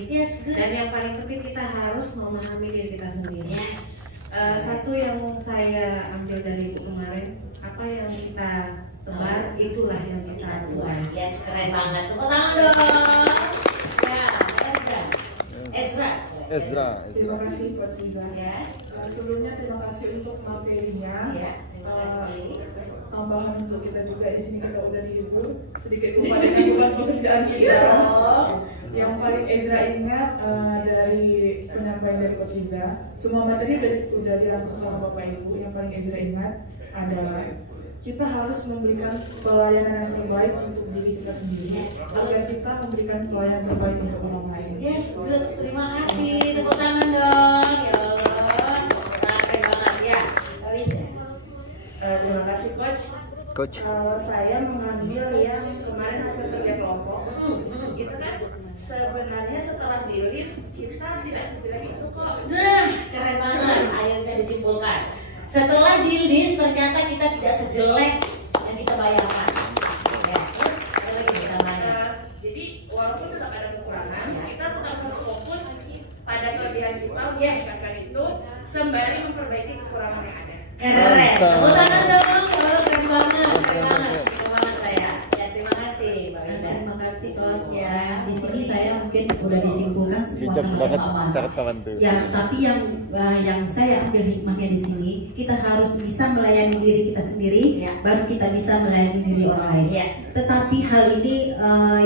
Dan yang paling penting kita harus memahami diri kita sendiri. Satu yang saya ambil dari Ibu kemarin, apa yang kita tebar itulah yang kita tuai. Yes, keren banget. Tepuk tangan dong. Ya, Ezra. Terima kasih Coach Liza. Sebelumnya terima kasih untuk materinya. Terima kasih. Tambahan untuk kita juga di sini kita udah dihibur sedikit lupa dengan beban pekerjaan kita. Yang paling Ezra ingat dari penyampaian dari Coach Liza, semua materi udah dirangkum sama Bapak Ibu. Yang paling Ezra ingat adalah kita harus memberikan pelayanan yang terbaik untuk diri kita sendiri, agar kita memberikan pelayanan terbaik untuk orang lain. Yes, good. Terima kasih. Tepuk tangan dong. Ya Allah. Keren banget ya. Terima kasih Coach. Kalau saya mengambil yang kemarin hasil kerja kelompok, itu kan sebenarnya setelah di-list kita tidak sejelek itu kok. Nah, keren banget. Akhirnya disimpulkan. Setelah di-list ternyata kita tidak sejelek yang kita bayangkan. Ya, terus ada lagi ditambahnya. Jadi walaupun tetap ada kekurangan, kita tetap harus fokus pada kelebihan kita meningkatkan itu sembari memperbaiki kekurangan yang ada. Keren. Tepuk tangan dong. Keren banget. Keren banget. Semangat saya. Ya, terima kasih Mbak Ida. Terima kasih Coach. Ya, di sini saya mungkin udah disimpulkan semua sama Pak. Ya, tapi yang saya ambil hikmahnya di sini, kita harus bisa melayani diri kita sendiri, baru kita bisa melayani diri orang lain. Tetapi hal ini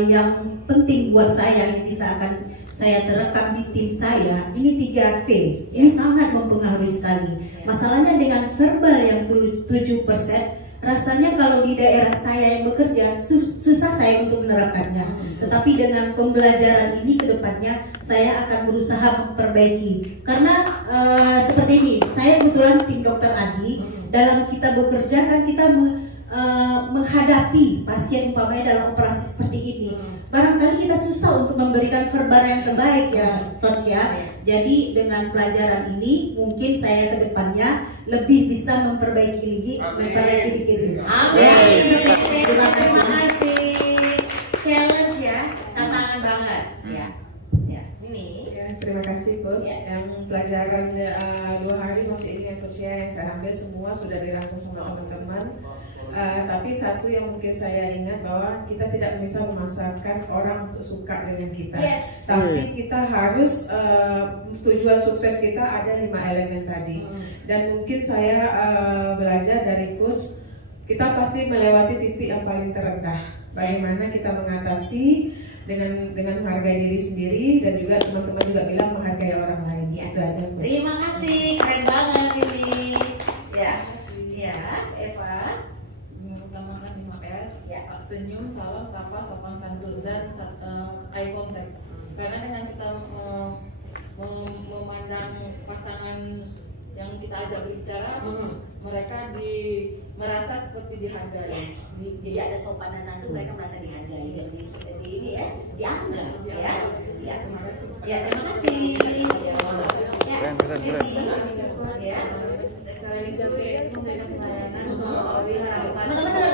yang penting buat saya yang bisa akan saya terapkan di tim saya, ini 3V. Ini sangat mempengaruhi sekali. Masalahnya dengan verbal yang 7%, rasanya kalau di daerah saya yang bekerja susah saya untuk menerapkannya. Tetapi dengan pembelajaran ini ke depannya saya akan berusaha memperbaiki. Karena seperti ini, saya kebetulan tim dokter Adi, dalam kita bekerja kan kita menghadapi pasien umpamanya dalam operasi seperti ini. Barangkali kita susah untuk memberikan verbal yang terbaik ya, Coach ya. Jadi dengan pelajaran ini mungkin saya ke depannya lebih bisa memperbaiki diri. Amin. Terima kasih. Challenge ya, tantangan banget. Ya. Ini. Ya, terima kasih Coach. Yang pelajaran 2 hari masih ini yang Coach yang saya ambil semua sudah dirangkum sama teman-teman. Tapi satu yang mungkin saya ingat bahwa kita tidak bisa memaksakan orang untuk suka dengan kita. Tapi kita harus tujuan sukses kita ada 5 elemen tadi. Dan mungkin saya belajar dari Coach, kita pasti melewati titik yang paling terendah. Bagaimana kita mengatasi dengan menghargai diri sendiri, dan juga teman-teman juga bilang menghargai orang lain. Itu aja Coach. Terima kasih, keren banget ini. Ya, Eva. Mengutamakan 5S, senyum, salam, sapa, sopan santun, dan eye contact. Karena dengan kita memandang pasangan yang kita ajak berbicara, mereka merasa seperti dihargai. Jadi ada sopan dan santun, mereka merasa dihargai dan di ini ya, dianggap ya. Terima kasih. Terima kasih. Selain itu yaitu memberikan pelayanan lebih harapan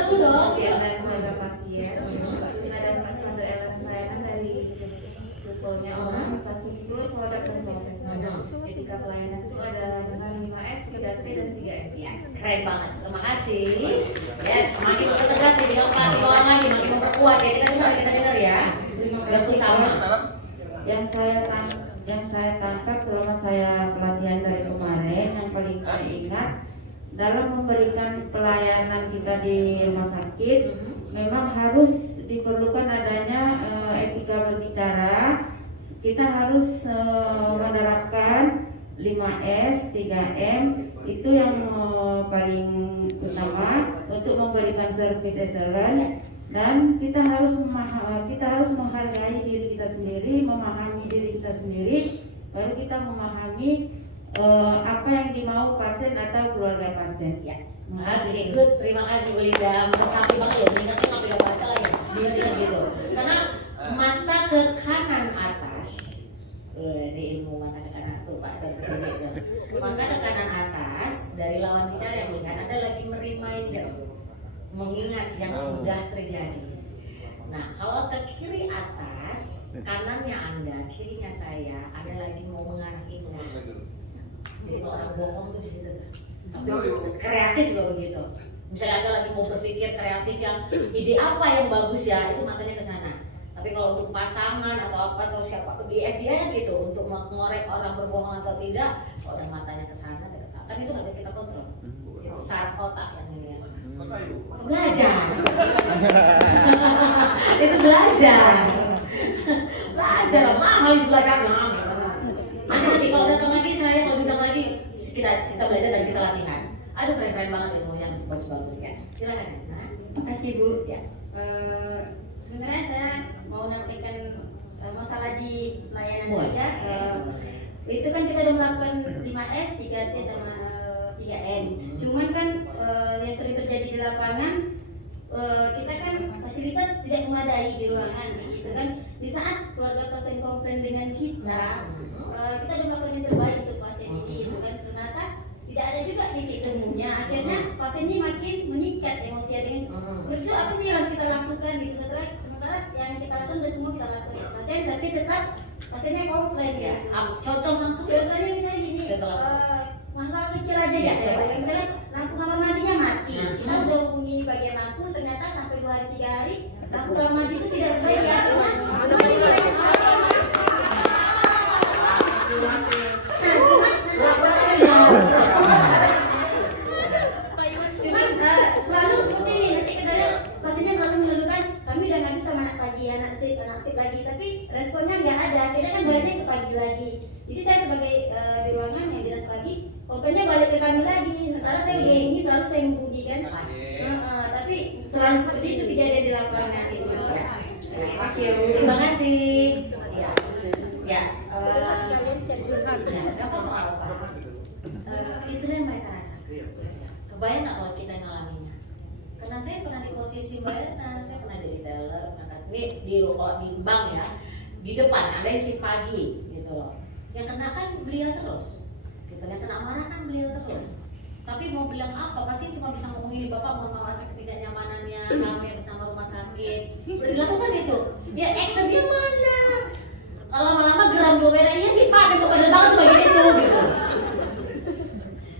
keluarga pasien, terus ada standar elemen pelayanan dari Google-nya orang pasti itu produk dan prosesnya. Ketika pelayanan itu ada dengan 5S, 3T dan 3M. Keren banget, terima kasih. Semakin mempertegas nih, tinggal diulang lagi, makin memperkuat ya. Kita dengar ya. Waktu sama. Yang saya tangkap selama saya pelatihan dari kemarin, yang paling saya ingat dalam memberikan pelayanan kita di rumah sakit, memang harus diperlukan adanya etika berbicara. Kita harus menerapkan 5S, 3M, itu yang paling utama untuk memberikan service excellent. Dan kita harus menghargai diri kita sendiri, memahami diri kita sendiri, baru kita memahami apa yang dimau pasien atau keluarga pasien. Oke, good. Terima kasih Bu Linda. Meresapi banget ya, mengingatnya nggak pegang baca lah ya, diingat gitu. Karena mata ke kanan atas, di ilmu mata ke kanan tuh Pak, mata ke kanan atas dari lawan bicara yang melihat ada lagi reminder, mengingat yang sudah terjadi. Nah, kalau ke kiri atas, kanannya Anda, kirinya saya, ada lagi mau mengarah ingat. Jadi kalau orang bohong tuh di situ. Kreatif juga begitu. Misalnya Anda lagi mau berpikir kreatif yang ide apa yang bagus ya, itu matanya ke sana. Tapi kalau untuk pasangan atau apa atau siapa ke dia gitu, untuk mengorek orang berbohong atau tidak, kalau udah matanya ke sana, kan itu nggak bisa kita kontrol. Itu saraf otak yang ini. Belajar. Itu belajar. Belajar mahal itu belajarnya. Nanti kalau datang lagi saya, kalau diundang lagi kita belajar dan kita latihan. Aduh keren banget ilmu yang bagus-bagus ya. Silakan. Terima kasih Bu. Sebenarnya saya mau menyampaikan masalah di pelayanan kerja. Itu kan kita udah melakukan 5S, 3T sama 3M. Cuman kan yang sering terjadi di lapangan, kita kan fasilitas tidak memadai di ruangan, gitu kan. Di saat keluarga pasien komplain dengan kita udah melakukan yang terbaik untuk pasien ini, gitu kan. Ternyata tidak ada juga titik temunya. Akhirnya pasien ini makin meningkat emosi dengan seperti itu. Apa sih yang harus kita lakukan gitu? Sementara yang kita lakukan udah semua kita lakukan pasien, tapi tetap pasiennya komplain ya. Contoh langsung contohnya misalnya gini, masalah kecil aja ya, misalnya lampu kamar mandinya mati, kita udah hubungi bagian lampu, ternyata sampai 2 hari 3 hari lampu kamar mandi itu tidak baik ya. Cuman selalu seperti ini, nanti kadang pasiennya selalu mengeluhkan kami udah nggak bisa anak pagi, anak sip lagi, tapi responnya nggak ada, akhirnya kan baliknya ke pagi lagi. Jadi saya sebagai di ruangan yang dinas pagi, pokoknya balik ke kami lagi. Karena saya udah ini selalu saya menguji kan. Tapi selalu seperti itu kejadian di lapangan. Terima kasih ya Bu. Terima kasih. Ya, ya. Itu yang mereka rasakan. Kebayang nggak kalau kita ngalaminnya? Karena saya pernah di posisi Mbak Erna, saya pernah jadi teller, ini di bank ya, di depan ada isi pagi gitu loh. Yang kena kan beliau terus, gitu. Yang kena marah kan beliau terus. Tapi mau bilang apa? Pasti cuma bisa ngomongin Bapak mohon maaf ketidaknyamanannya kami bersama rumah sakit. Udah dilakukan itu. Ya actionnya mana? Kalau lama-lama geram gue merah, iya sih Pak, itu keren banget tuh bagian itu gitu.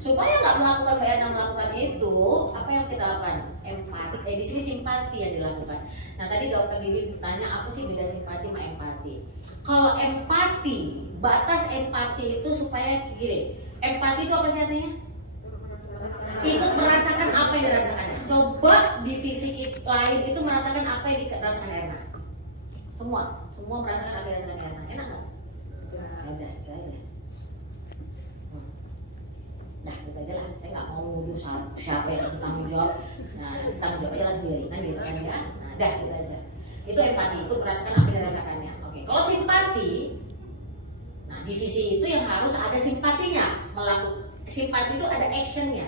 Supaya nggak melakukan melakukan itu, apa yang kita lakukan? Empati. Di sini simpati yang dilakukan. Nah tadi dokter Didi bertanya apa sih beda simpati sama empati? Kalau empati, batas empati itu supaya gini. Empati itu apa sih artinya? Ikut merasakan apa yang dirasakannya. Coba divisi lain itu merasakan apa yang dirasakan Erna. Semua merasakan apa yang dirasakan Erna. Enak nggak? Udah, itu aja. Nah, itu aja lah. Saya nggak mau nuduh siapa yang bertanggung jawab. Nah, tanggung jawab jelas sendiri kan gitu kan ya. Nah, dah itu aja. Itu empati, ikut merasakan apa yang dirasakannya. Oke, kalau simpati, nah di sisi itu yang harus ada simpatinya. Simpati itu ada actionnya.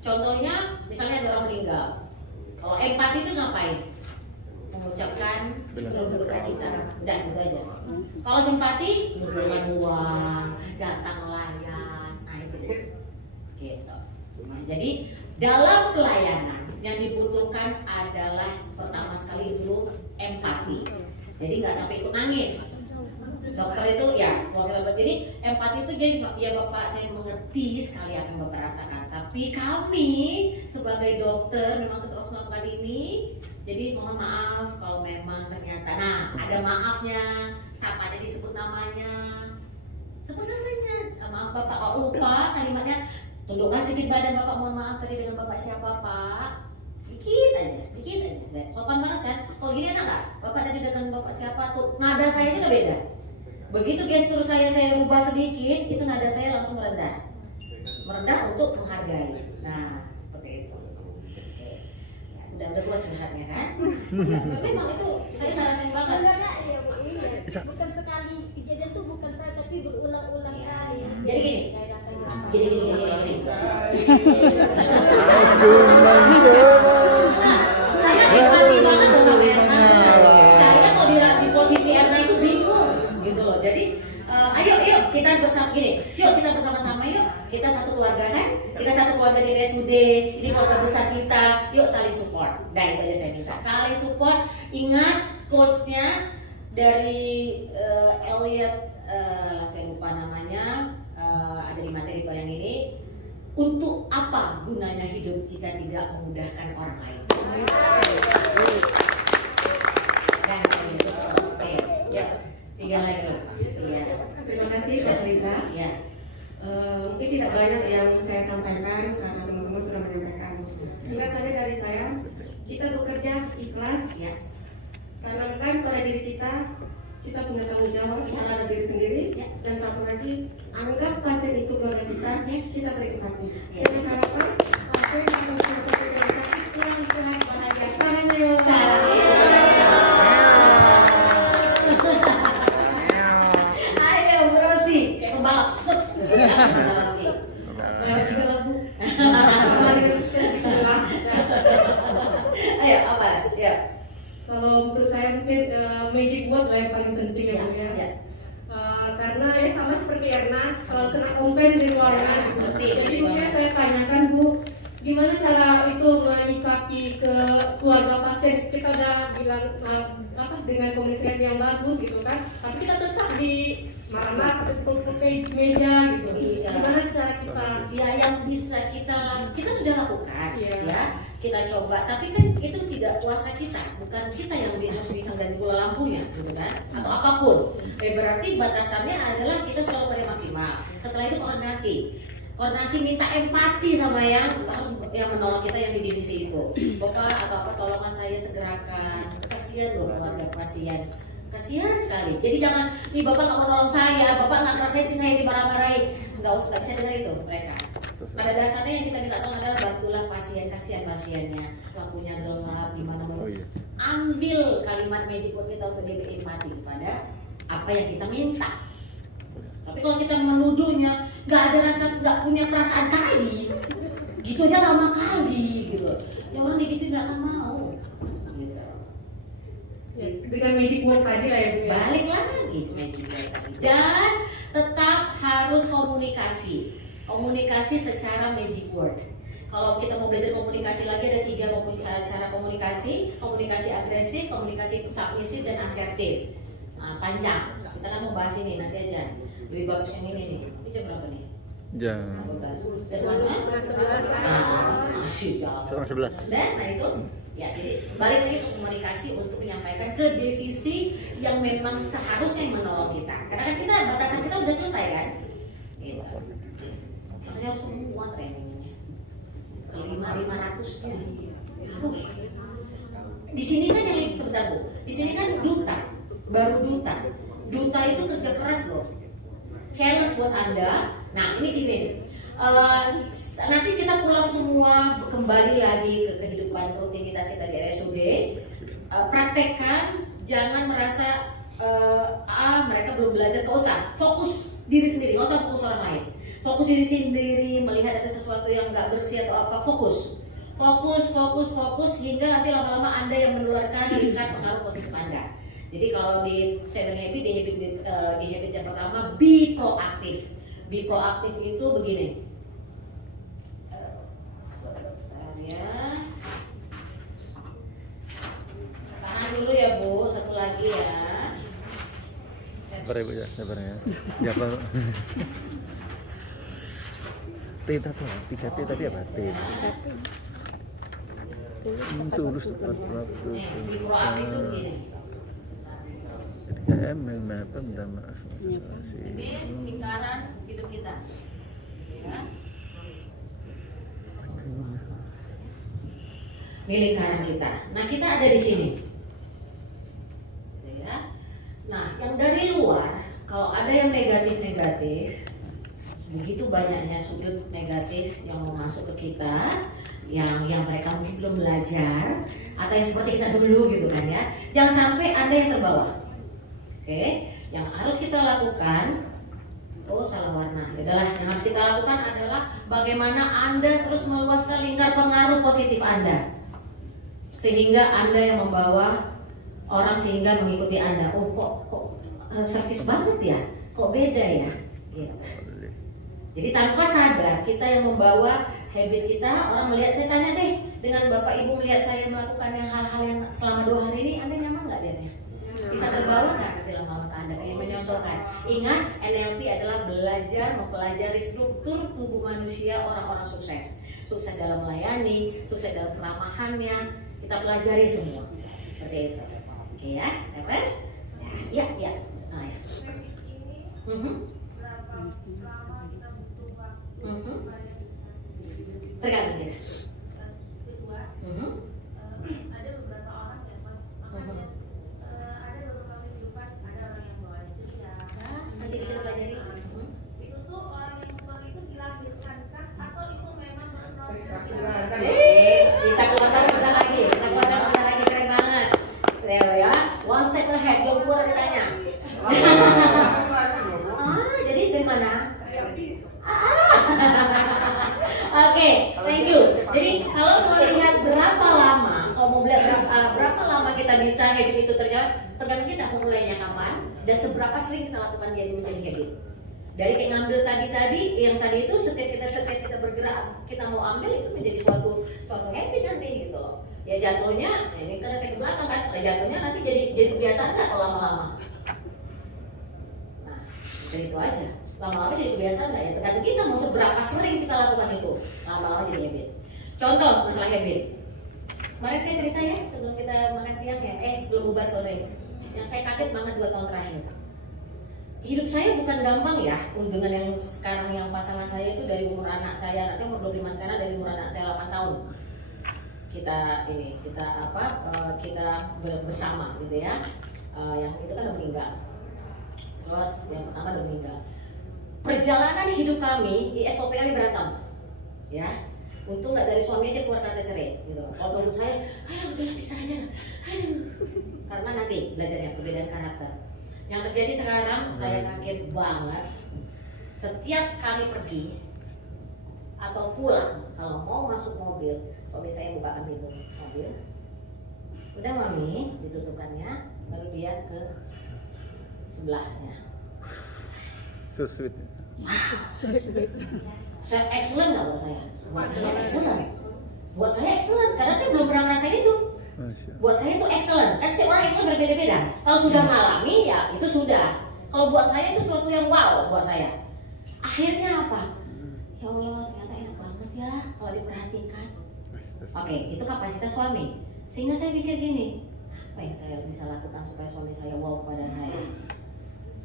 Contohnya, misalnya ada orang meninggal. Kalau empati itu ngapain? Mengucapkan berkasih-kasih. Udah itu aja. Kalau simpati, memberikan uang, datang layan. Nah itu gitu. Nah, jadi dalam pelayanan yang dibutuhkan adalah pertama sekali itu empati. Jadi nggak sampai ikut nangis. Dokter itu ya, jadi empati itu jadi ya Bapak saya mengerti sekali apa yang Bapak rasakan. Tapi kami sebagai dokter memang terus melakukan ini. Jadi mohon maaf kalau memang ternyata, nah ada maafnya, siapa aja disebut namanya, sebut namanya. Maaf Bapak kalau lupa kalimatnya, tundukkan sedikit badan Bapak, mohon maaf tadi dengan Bapak siapa Pak? Dikit aja. Sopan banget kan? Kalau gini enak nggak? Bapak tadi dengan Bapak siapa tuh? Nada saya juga beda. Begitu gestur saya rubah sedikit, itu nada saya langsung merendah untuk menghargai. Nah, seperti itu. Oke. Ya, udah keluar curhatnya kan? Memang itu saya rasain banget. Ya, Bu, iya. Bukan sekali kejadian tuh bukan saya tapi berulang-ulang kali. Jadi gini. Saya empati banget tuh sama Erna. Saya kalau di posisi Erna itu bingung gitu loh. Jadi ayo kita bersama gini. Yuk kita bersama-sama yuk. Kita satu keluarga kan? Kita satu keluarga di RSUD. Ini keluarga besar kita. Yuk saling support. Nah itu aja saya minta. Saling support. Ingat quotes-nya dari Elliot, saya lupa namanya. Ada di materi yang ini. Untuk apa gunanya hidup jika tidak memudahkan orang lain? Dan oke, ya, 3 lagi. Ya. Terima kasih Pak Riza. Ya. Mungkin tidak banyak yang saya sampaikan karena teman-teman sudah menyampaikan. Singkat saja dari saya, kita bekerja ikhlas. Ya. Karena kan pada diri kita punya tanggung jawab terhadap diri sendiri, dan satu lagi anggap pasien itu keluarga kita, kita beri empati. Dengan harapan pasien akan bersatu dengan sakit Tuhan bahagia. Ayo Rosi, kayak pembalap set. Ayo apa? Ya. Kalau untuk saya mungkin magic word lah yang paling penting ya Bu ya. Karena ya sama seperti Erna selalu kena komplain di ruangan. Jadi mungkin saya tanyakan Bu, gimana cara itu menyikapi ke keluarga pasien? Kita udah bilang dengan komunikasi yang bagus gitu kan, tapi kita tetap di marah-marah atau ke meja gitu. Gimana cara kita? Ya yang bisa kita sudah lakukan ya. Kita coba, tapi kan itu tidak kuasa kita, bukan kita yang harus bisa ganti bola lampunya, gitu kan? Atau apapun. Berarti batasannya adalah kita selalu beri maksimal. Setelah itu koordinasi minta empati sama yang menolong kita yang di divisi itu. Bapak atau apa tolong saya segerakan, kasihan loh keluarga pasien. Kasihan sekali. Jadi jangan, nih bapak nggak mau nolong saya, bapak nggak ngerasain sih saya dimarah-marahin. Nggak bisa dengar itu mereka. Pada dasarnya yang kita minta tolong adalah bantulah pasien, kasihan pasiennya, lampunya gelap, gimana mau ambil kalimat magic word kita untuk dia empati kepada apa yang kita minta. Tapi kalau kita menuduhnya, nggak ada rasa, nggak punya perasaan kali, gitu aja lama kali gitu. Ya orang gitu nggak akan mau. Gitu. Ya, dengan magic word tadi lah ya Bu. Balik lagi magic word tadi. Dan tetap harus komunikasi. Komunikasi secara magic word. Kalau kita mau belajar komunikasi lagi ada 3 cara komunikasi: komunikasi agresif, komunikasi submisif, dan asertif. Nah, panjang. Kita kan mau bahas ini nanti aja. Lebih bagus yang ini nih. Ini jam berapa nih? Jam 11. Dan nah itu ya, jadi balik lagi ke komunikasi untuk menyampaikan ke divisi yang memang seharusnya menolong kita. Karena kan kita batasan kita udah selesai kan? Gitu. Makanya harus semua trainingnya. 500-nya harus. Di sini kan yang sebentar Bu. Di sini kan duta, baru duta. Duta itu kerja keras loh. Challenge buat Anda. Nah ini gini. Nanti kita pulang semua kembali lagi ke kehidupan rutinitas kita di RSUD. Praktekkan, jangan merasa mereka belum belajar, gak usah. Fokus diri sendiri, gak usah fokus orang lain. Fokus diri sendiri, melihat ada sesuatu yang gak bersih atau apa, fokus. Fokus hingga nanti lama-lama Anda yang menularkan tingkat pengaruh positif Anda. Jadi kalau di Seven Habit, di habit yang pertama, be proaktif. Be proaktif itu begini. Tahan dulu ya Bu, satu lagi ya. Sabar ya Bu ya, sabar ya. Siapa? T apa? 3T tadi apa? T. Tulus tepat waktu. Be proaktif itu begini. 3M yang apa? Minta maaf. Ini lingkaran hidup kita. Ya. Ini lingkaran kita. Nah kita ada di sini. Ya. Nah yang dari luar, kalau ada yang negatif, begitu banyaknya sudut negatif yang mau masuk ke kita, yang mereka mungkin belum belajar atau yang seperti kita dulu gitu kan ya. Jangan sampai Anda yang terbawa. Oke, yang harus kita lakukan, salah warna. Adalah yang harus kita lakukan adalah bagaimana Anda terus meluaskan lingkar pengaruh positif Anda, sehingga Anda yang membawa orang sehingga mengikuti Anda. Oh kok servis banget ya, kok beda ya. Gitu. Jadi tanpa sadar kita yang membawa habit kita, orang melihat, saya tanya deh, dengan Bapak Ibu melihat saya melakukan hal-hal yang selama 2 hari ini, Anda nyaman nggak lihatnya? Bisa terbawa nggak ke dalam lama Anda? Ingin menyontohkan. Ingat, NLP adalah belajar mempelajari struktur tubuh manusia orang-orang sukses. Sukses dalam melayani, sukses dalam keramahannya, kita pelajari semua. Seperti itu. Oke ya, dapat? Ya. Nah, ya. Tergantung kita. Ada beberapa orang yang ada beberapa kehidupan, ada orang yang bawa ceria. Nanti bisa pelajari. Itu tuh orang yang seperti itu dilahirkan kah atau itu memang berproses? Kita keluarkan sebentar lagi. Keren banget. Leo ya, one step ahead, belum keluar ditanya. Jadi dari mana? Oke, thank you. Jadi kalau mau lihat berapa lama, kalau mau belajar berapa lama kita bisa habit itu tergantung kita mau mulainya kapan dan seberapa sering kita lakukan dia menjadi habit. Dari kayak ngambil tadi yang tadi itu setiap kita bergerak, kita mau ambil itu menjadi suatu habit nanti gitu loh. Ya jatuhnya, ini karena saya ke belakang kan, jatuhnya nanti jadi kebiasaan nggak kalau lama-lama. Nah, dari itu aja. Lama-lama jadi kebiasaan nggak ya? Tergantung kita mau seberapa sering kita lakukan itu. Lama-lama jadi habit. Contoh masalah habit. Kemarin saya cerita ya sebelum kita makan siang ya. Belum bubar sore. Yang saya kaget banget 2 tahun terakhir. Hidup saya bukan gampang ya. Dengan yang sekarang yang pasangan saya itu dari umur anak saya umur 25 sekarang, dari umur anak saya 8 tahun. kita bersama gitu ya. Yang itu kan udah meninggal. Terus yang pertama udah meninggal. Perjalanan hidup kami di SOP kali berantem, ya. Untung nggak dari suami aja keluar kata cerai, gitu. Kalau menurut saya, ayo udah bisa aja, karena nanti belajarnya perbedaan karakter. Yang terjadi sekarang saya kaget banget. Setiap kami pergi atau pulang, kalau mau masuk mobil, suami saya bukakan pintu mobil. Udah mami, ditutupkannya, baru dia ke sebelahnya. So sweet. So sweet. Excellent nggak buat saya? Buat saya excellent. Buat saya excellent, karena saya belum pernah ngerasain itu. Buat saya itu excellent. Setiap orang excellent berbeda-beda. Kalau sudah mengalami ya itu sudah. Kalau buat saya itu sesuatu yang wow buat saya. Akhirnya apa? Ya Allah, ternyata enak banget ya kalau diperhatikan. Oke, itu kapasitas suami. Sehingga saya pikir gini, apa yang saya bisa lakukan supaya suami saya wow kepada saya?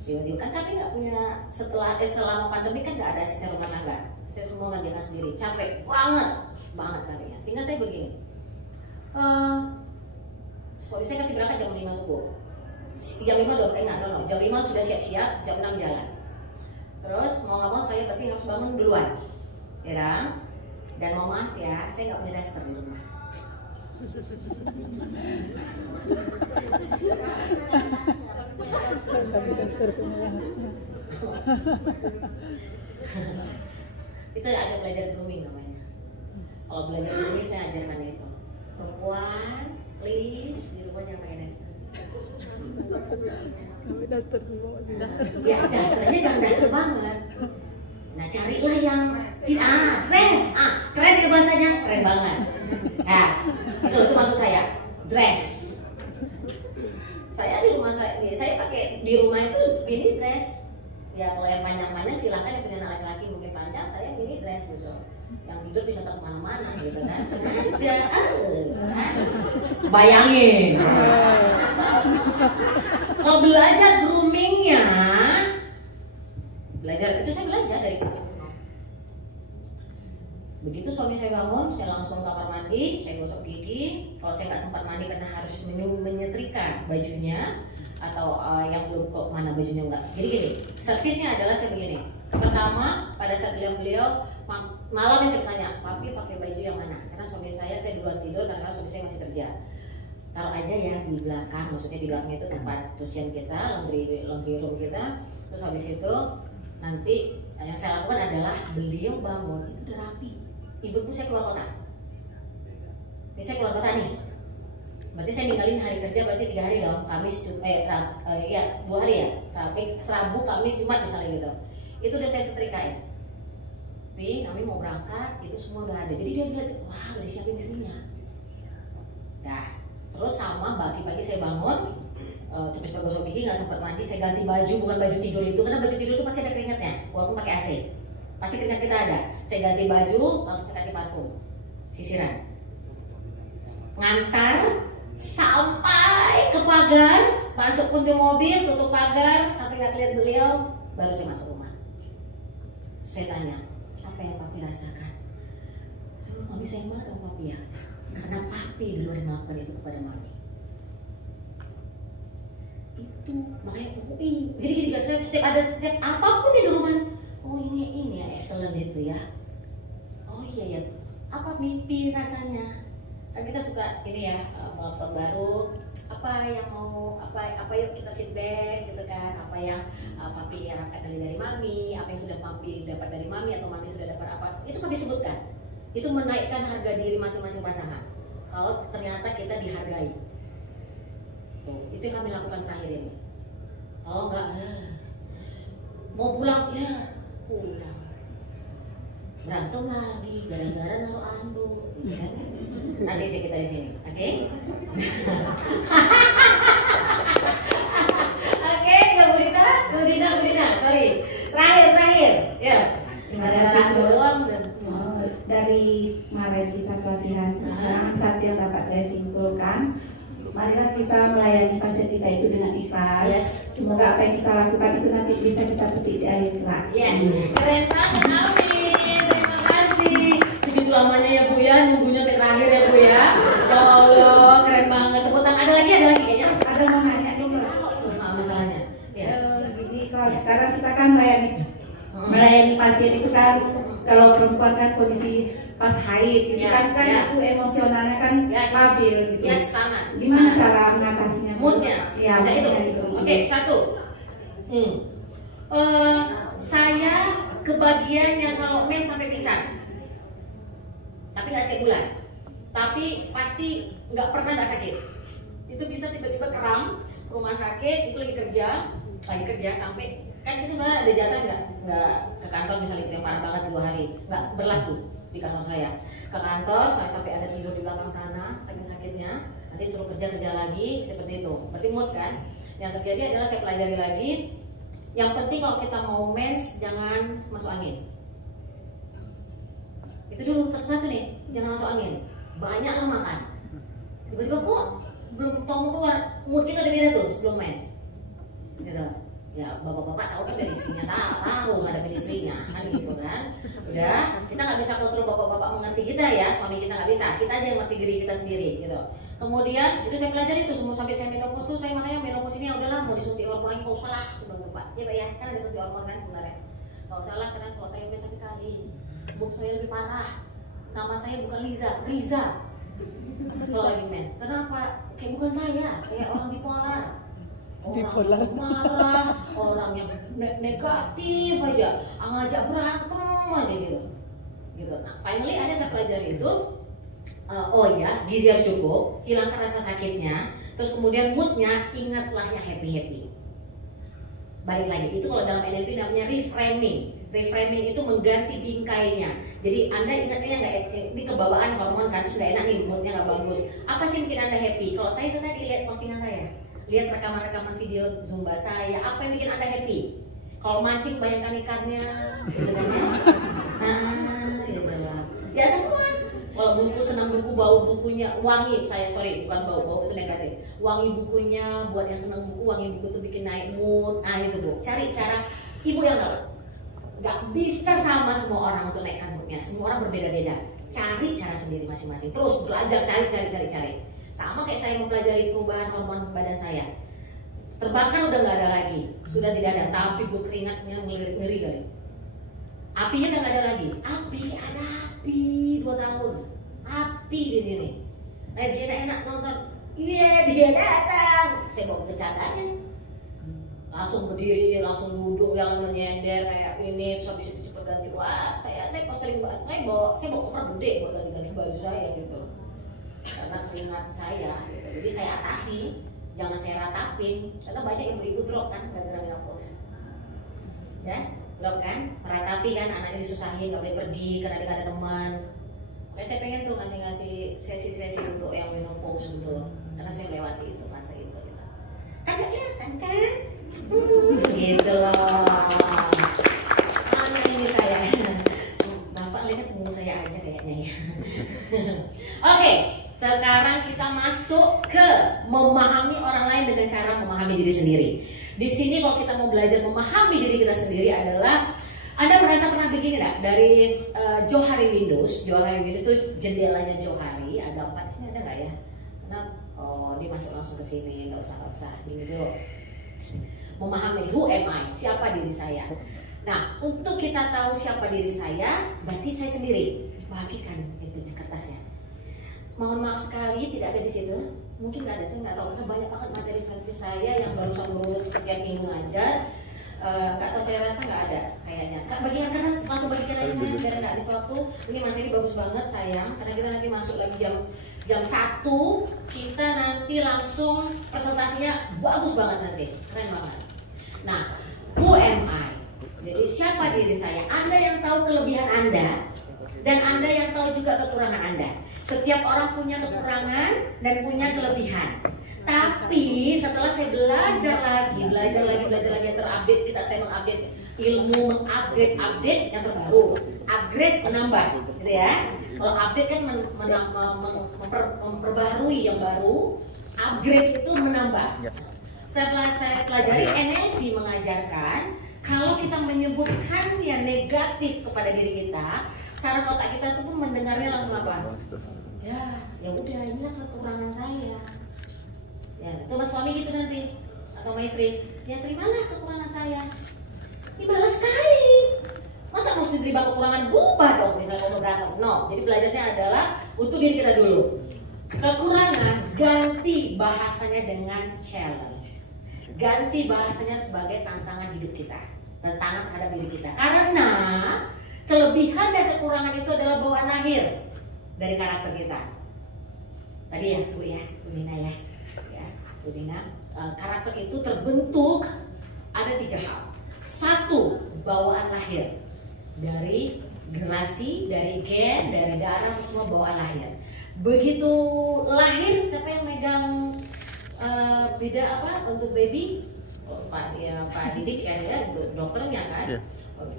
Tiba-tiba kan kami nggak punya selama pandemi kan nggak ada asisten rumah tangga. Saya semua ngerjakan sendiri, capek banget capeknya. Sehingga saya begini, sorry saya kasih berangkat jam 5 subuh. Jam 5 jam 5 sudah siap-siap, jam 6 jalan. Terus mau nggak mau saya berarti harus bangun duluan, ya kan? Dan mau maaf ya, saya nggak punya daster di rumah. Itu ada belajar grooming namanya. Kalau belajar grooming saya ajarkan itu. Perempuan, please di rumah jangan pakai daster. Daster semua. Ya dasternya jangan daster banget. Nah carilah yang dress, keren ya bahasanya, keren banget. Nah itu maksud saya, dress. Saya di rumah saya pakai di rumah itu mini dress. Ya kalau yang panjang-panjang silakan, yang punya anak laki-laki mungkin panjang, saya mini dress gitu. Yang tidur bisa ke mana-mana gitu kan, sengaja kan? Bayangin. Kalau belajar groomingnya, itu saya belajar dari begitu suami saya bangun, saya langsung kamar mandi, saya gosok gigi. Kalau saya nggak sempat mandi karena harus menyetrika bajunya atau yang belum kok mana bajunya enggak. Jadi gini, servisnya adalah saya begini. Pertama, pada saat beliau malamnya saya tanya, papi pakai baju yang mana? Karena suami saya duluan tidur karena suami saya masih kerja. Taruh aja ya di belakang, maksudnya di belakang itu tempat cucian kita, laundry room kita. Terus habis itu nanti yang saya lakukan adalah beliau bangun itu udah rapi. Ibuku saya keluar kota. Ini saya keluar kota nih. Berarti saya ninggalin hari kerja berarti 3 hari dong. Kamis, 2 hari ya. Rabu, Kamis, Jumat misalnya gitu. Itu udah saya setrikain. Pi, kami mau berangkat, itu semua udah ada. Jadi dia lihat, wah udah disiapin istrinya. Nah, terus sama pagi-pagi saya bangun, cepet-cepet gosok gigi, nggak sempat mandi, saya ganti baju, bukan baju tidur itu, karena baju tidur itu pasti ada keringatnya, walaupun pakai AC. Pasti keringat kita ada. Saya ganti baju, langsung saya kasih parfum, sisiran. Ngantar sampai ke pagar, masuk pintu mobil, tutup pagar, sampai nggak lihat beliau, baru saya masuk rumah. Saya tanya, apa yang papi rasakan? Aduh, mami sayang banget sama papi ya, karena papi duluan yang melakukan itu kepada mami. Itu makanya jadi saya setiap apapun di rumah, oh ini ya excellent itu ya. Oh iya ya, apa mimpi rasanya? Kan kita suka ini ya, mau tahun baru, apa yang mau apa yuk kita feedback gitu kan, apa yang papi harapkan dari mami, apa yang sudah papi dapat dari mami atau mami sudah dapat apa, itu papi sebutkan. Itu menaikkan harga diri masing-masing pasangan. Kalau ternyata kita dihargai, tuh itu yang kami lakukan terakhir ini. Kalau enggak, mau pulang ya pulang, berantem lagi gara-gara naruh anduk, gitu kan? Nanti sih kita di sini, oke? Oke, Bu Dina, sorry. Terakhir, ya. Terima kasih dari kemarin kita pelatihan, sekarang satu yang dapat saya simpulkan, marilah kita melayani pasien kita itu dengan ikhlas. Yes. Semoga apa yang kita lakukan itu nanti bisa kita petik di akhir kelak. Yes, keren banget, amin. Terima kasih. Segitu lamanya ya Bu ya, nunggunya sampai terakhir ya Bu ya. Allah, keren banget. Tepuk tangan. Ada lagi kayaknya. Ada mau nanya nih Mbak. Masalahnya. Ya. Gini kalau sekarang kita kan melayani pasien itu kan kalau perempuan kan kondisi pas haid itu kan itu emosionalnya kan labil gitu. Sangat. Gimana cara mengatasinya? Moodnya. Ya, itu. Oke, satu. Saya kebagian yang kalau mens sampai pingsan, tapi nggak setiap bulan, tapi pasti nggak pernah nggak sakit. Itu bisa tiba-tiba kram rumah sakit, itu lagi kerja sampai kan itu sebenarnya ada jatah nggak ke kantor misalnya itu yang parah banget 2 hari nggak berlaku di kantor saya. Ke kantor saya sampai ada tidur di belakang sana saking sakitnya, nanti suruh kerja lagi seperti itu. Berarti mood kan. Yang terjadi adalah saya pelajari lagi. Yang penting kalau kita mau mens jangan masuk angin. Itu dulu satu-satu nih, jangan masuk angin. Banyaklah makan. Tiba-tiba kok belum mau keluar, mood kita udah beda tuh sebelum mens. Gitu. Ya bapak-bapak tahu kan dari istrinya tahu ngadepin istrinya kan gitu kan. Udah kita nggak bisa kontrol bapak-bapak mengerti kita ya, suami kita nggak bisa. Kita aja yang ngerti diri kita sendiri gitu. Kemudian itu saya pelajari itu semua sampai saya menopause tuh saya makanya menopause ini udahlah mau disuntik hormon lagi mau salah bapak ya pak ya kan ada suntik hormon kan sebenarnya. Kalau salah karena kalau saya udah sakit kali, mood saya lebih parah. Nama saya bukan Riza. Kalau lagi mens, kenapa? Kayak bukan saya, kayak orang bipolar. Orang marah, orang yang negatif aja, ngajak berantem aja gitu. Nah, finally ada saya pelajari itu, gizi harus cukup, hilangkan rasa sakitnya, terus kemudian moodnya ingatlah yang happy. Balik lagi, itu kalau dalam NLP namanya reframing. Reframing itu mengganti bingkainya. Jadi Anda ingatnya nggak ini kebawaan hormon kan, terus nggak enak nih, moodnya nggak bagus. Apa sih yang bikin Anda happy? Kalau saya itu tadi lihat postingan saya. Lihat rekaman-rekaman video Zumba saya, apa yang bikin Anda happy? Kalau mancing bayangkan ikannya, gitu kan ya? Gitu lah. Ya semua. Kalau buku senang buku, bau bukunya wangi, bukan bau itu negatif. Wangi bukunya, buat yang senang buku, wangi buku itu bikin naik mood. Itu Bu. Cari cara, ibu yang tahu. Gak bisa sama semua orang untuk naikkan moodnya. Semua orang berbeda-beda. Cari cara sendiri masing-masing. Terus belajar, cari. Sama kayak saya mempelajari perubahan hormon badan saya. Terbakar udah nggak ada lagi, sudah tidak ada. Tapi gue keringatnya ngeri kali. Apinya udah nggak ada lagi. Api 2 tahun. Api di sini. Dia enak nonton. Iya dia datang. Saya bawa bercandanya. Langsung berdiri, langsung duduk yang menyender kayak ini. Terus habis itu cepet ganti. Wah saya kok sering banget. Saya bawa koper gede buat ganti-ganti baju saya gitu. Karena keringat saya, gitu. Jadi saya atasi, jangan saya ratapin. Karena banyak ibu-ibu drop kan gara-gara menopause. Ya, drop kan, meratapi kan anaknya disusahin, nggak boleh pergi karena dia nggak ada teman. Makanya saya pengen tuh ngasih sesi-sesi untuk yang menopause gitu, karena saya lewati itu fase itu. Kan nggak kelihatan kan? Gitu loh. Mana ini saya? Bapak lihat mau saya aja kayaknya ya. Oke. Sekarang kita masuk ke memahami orang lain dengan cara memahami diri sendiri. Di sini kalau kita mau belajar memahami diri kita sendiri adalah, Anda merasa pernah begini enggak? Dari Johari Windows itu jendelanya Johari, ada 4 sini ada nggak ya? Karena dia masuk langsung ke sini, nggak usah ini dulu. Memahami who am I, siapa diri saya. Nah, untuk kita tahu siapa diri saya, berarti saya sendiri. Bagikan itu kertasnya. Mohon maaf sekali tidak ada di situ. Mungkin nggak ada, saya nggak tahu karena banyak banget materi saya yang barusan lulus setiap minggu ngajar. Nggak tahu, saya rasa nggak ada kayaknya. Bagian keras langsung bagikan aja saya biar nggak habis waktu. Ini materi bagus banget sayang, karena kita nanti masuk lagi jam 1 kita nanti langsung presentasinya bagus banget nanti, keren banget. Nah, who am I? Jadi siapa diri saya? Anda yang tahu kelebihan Anda dan Anda yang tahu juga kekurangan Anda. Setiap orang punya kekurangan dan punya kelebihan. Tapi setelah saya belajar lagi terupdate, saya mengupdate ilmu, mengupgrade yang terbaru. Upgrade menambah, gitu ya. Kalau update kan memperbaharui yang baru, upgrade itu menambah. Setelah saya pelajari, NLP mengajarkan kalau kita menyebutkan yang negatif kepada diri kita, saraf otak kita itu pun mendengarnya langsung apa? Ya udah, inilah kekurangan saya. Ya, coba suami gitu nanti atau sama istri, ya terimalah kekurangan saya. Balas sekali. Masa mesti terima kekurangan berubah dong misalnya kamu datang? No. Jadi belajarnya adalah untuk diri kita dulu. Kekurangan ganti bahasanya dengan challenge. Ganti bahasanya sebagai tantangan hidup kita, tantangan terhadap diri kita. Karena kelebihan dan kekurangan itu adalah bawaan lahir dari karakter kita. Tadi ya Bu Nina ya, Bu Nina, karakter itu terbentuk ada 3 hal. 1, bawaan lahir dari generasi, dari gen, dari darah, semua bawaan lahir. Begitu lahir, siapa yang megang beda apa untuk baby? Pak Didik ya, dokternya kan?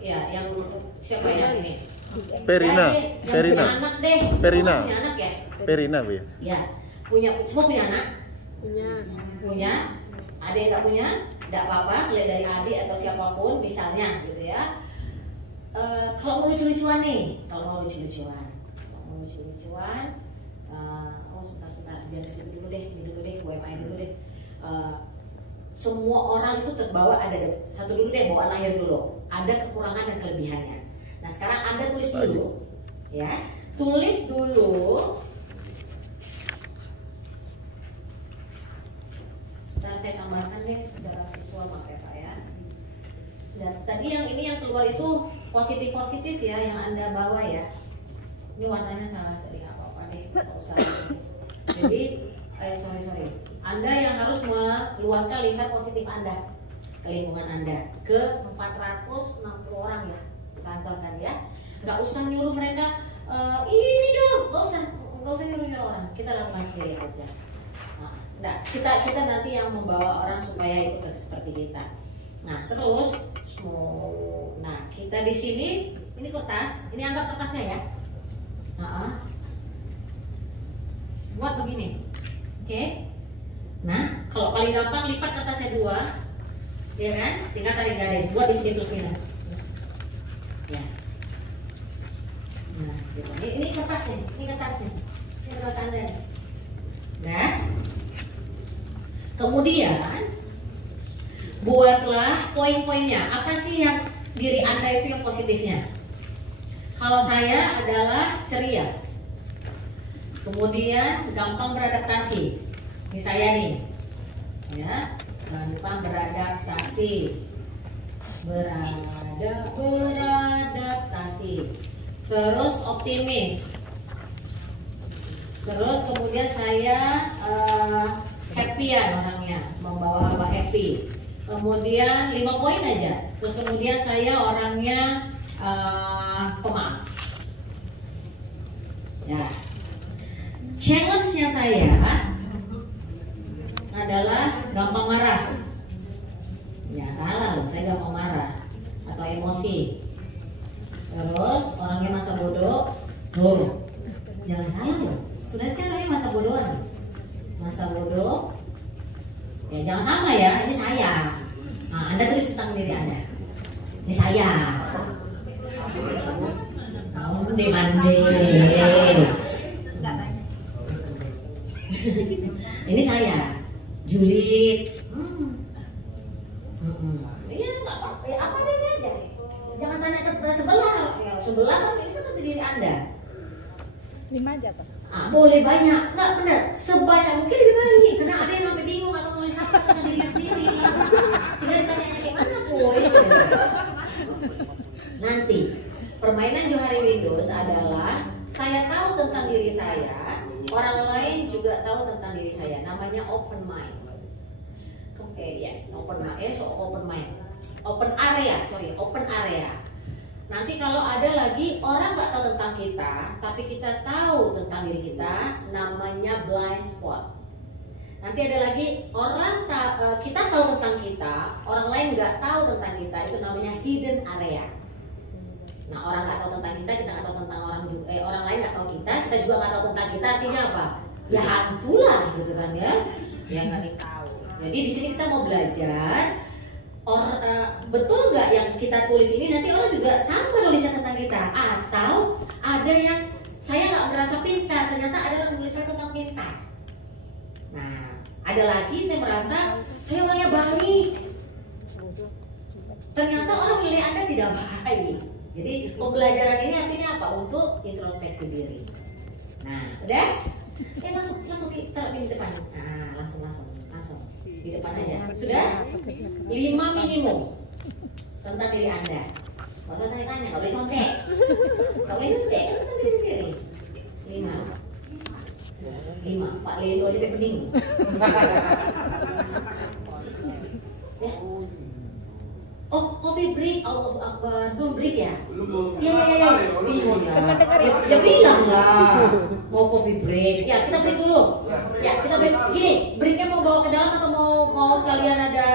Ya, yang siapa yang ini? Perina. Punya anak deh. Perina. Punya anak ya? Perina, Bu. Ya, semua punya anak? Punya. Ada yang nggak punya? Nggak apa-apa, lihat dari adik atau siapapun misalnya gitu ya. Kalau mau lucu-lucuan nih, sebentar, jangan sini dulu deh, WMI dulu deh. Semua orang itu terbawa ada satu dulu deh, bawaan lahir dulu. Ada kekurangan dan kelebihannya. Nah sekarang Anda tulis dulu, ya, tulis dulu. Ntar saya tambahkan deh secara visual maaf ya Pak ya. Dan tadi yang ini yang keluar itu positif ya yang Anda bawa ya. Ini warnanya salah tadi, nggak apa-apa deh, nggak usah. Jadi, sorry. Anda yang harus meluaskan lingkar positif Anda ke lingkungan Anda ke 460 orang ya di kantor kan ya. Nggak usah nyuruh mereka ini dong, nggak usah nyuruh orang. Kita lakukan sendiri aja. Nah, kita nanti yang membawa orang supaya ikut seperti kita. Nah, terus, kita di sini ini kertas, ini anggap kertasnya ya. Buat begini, oke? Nah, kalau paling gampang lipat kertasnya 2, ya kan? Tinggal tarik garis, buat di sini plus minus. Ya. Nah, gitu. Ini kertasnya, ini kertas Anda nih. Nah, kemudian buatlah poin-poinnya. Apa sih yang diri Anda itu yang positifnya? Kalau saya adalah ceria, kemudian gampang beradaptasi. Ini saya nih, ya, gampang beradaptasi, terus optimis, terus kemudian saya happy-an orangnya, membawa haba happy. Kemudian 5 poin aja. Terus kemudian saya orangnya pemaaf. Ya. Challenge-nya saya adalah gampang marah. Ya salah loh, saya gampang marah atau emosi. Terus orangnya masa bodoh. Jangan salah loh. Sebenarnya saya orangnya masa bodohan. Masa bodoh. Ya jangan sama ya, ini saya. Nah, Anda tulis tentang diri Anda. Ini saya. Kamu demande. Ini saya. Julid. Iya nggak apa-apa. Ya, apa adanya aja. Jangan tanya ke sebelah. Ya, sebelah kan ini kan diri Anda. 5 aja Pak. Boleh banyak, nggak benar. Sebanyak mungkin lebih baik. Karena ada yang sampai bingung atau nulis apa tentang diri sendiri. Sudah ditanya kayak mana boy. Nanti permainan Johari Windows adalah saya tahu tentang diri saya, orang lain juga tahu tentang diri saya. Namanya open mind. Open area. Nanti kalau ada lagi orang nggak tahu tentang kita, tapi kita tahu tentang diri kita, namanya blind spot. Nanti ada lagi orang kita tahu tentang kita, orang lain nggak tahu tentang kita, itu namanya hidden area. Nah, orang nggak tahu tentang kita nggak tahu tentang orang lain nggak tahu kita juga nggak tahu tentang kita, artinya apa? Ya hantu lah, gitu kan ya? Ya nggak tahu. Jadi di sini kita mau belajar. Betul nggak yang kita tulis ini nanti orang juga sama nulisnya tentang kita, atau ada yang saya nggak merasa pintar, ternyata ada yang menulis saya tentang pintar. Nah, ada lagi saya merasa saya orangnya baik. Ternyata orang menilai Anda tidak baik. Jadi pembelajaran ini artinya apa? Untuk introspeksi diri. Nah, udah? Langsung kita di depan. Nah, langsung di depan aja. Sudah? 5 minimum tentang diri Anda. Gak usah tanya-tanya, gak boleh sontek. Gak boleh sontek, tentang diri sendiri. 5. Pak Lelo aja kayak pening. Ya. Oh, coffee break, Allahu Akbar, belum break ya? Belum. Ya bilang lah, mau coffee break. Ya kita break dulu. Ya kita break. Gini, breaknya mau bawa ke dalam atau mau sekalian ada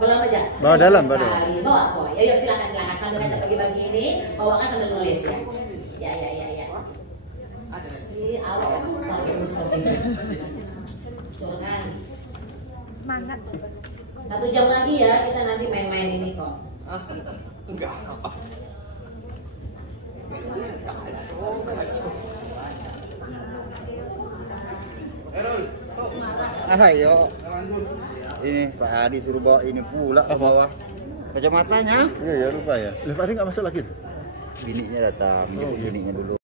belam aja? Bawa dalam. Bawa. Ya silakan sambil kita bagi-bagi ini, bawakan sambil nulis ya. Ya. Ini awal pakai coffee break. Surgan. Semangat. 1 jam lagi ya, kita nanti main-main ini kok. Enggak. Ayo. Ini Pak Adi suruh bawa ini pula ke bawah. Kacamatanya. Iya ya lupa ya. Lupa ini nggak masuk lagi. Bininya datang, bininya dulu.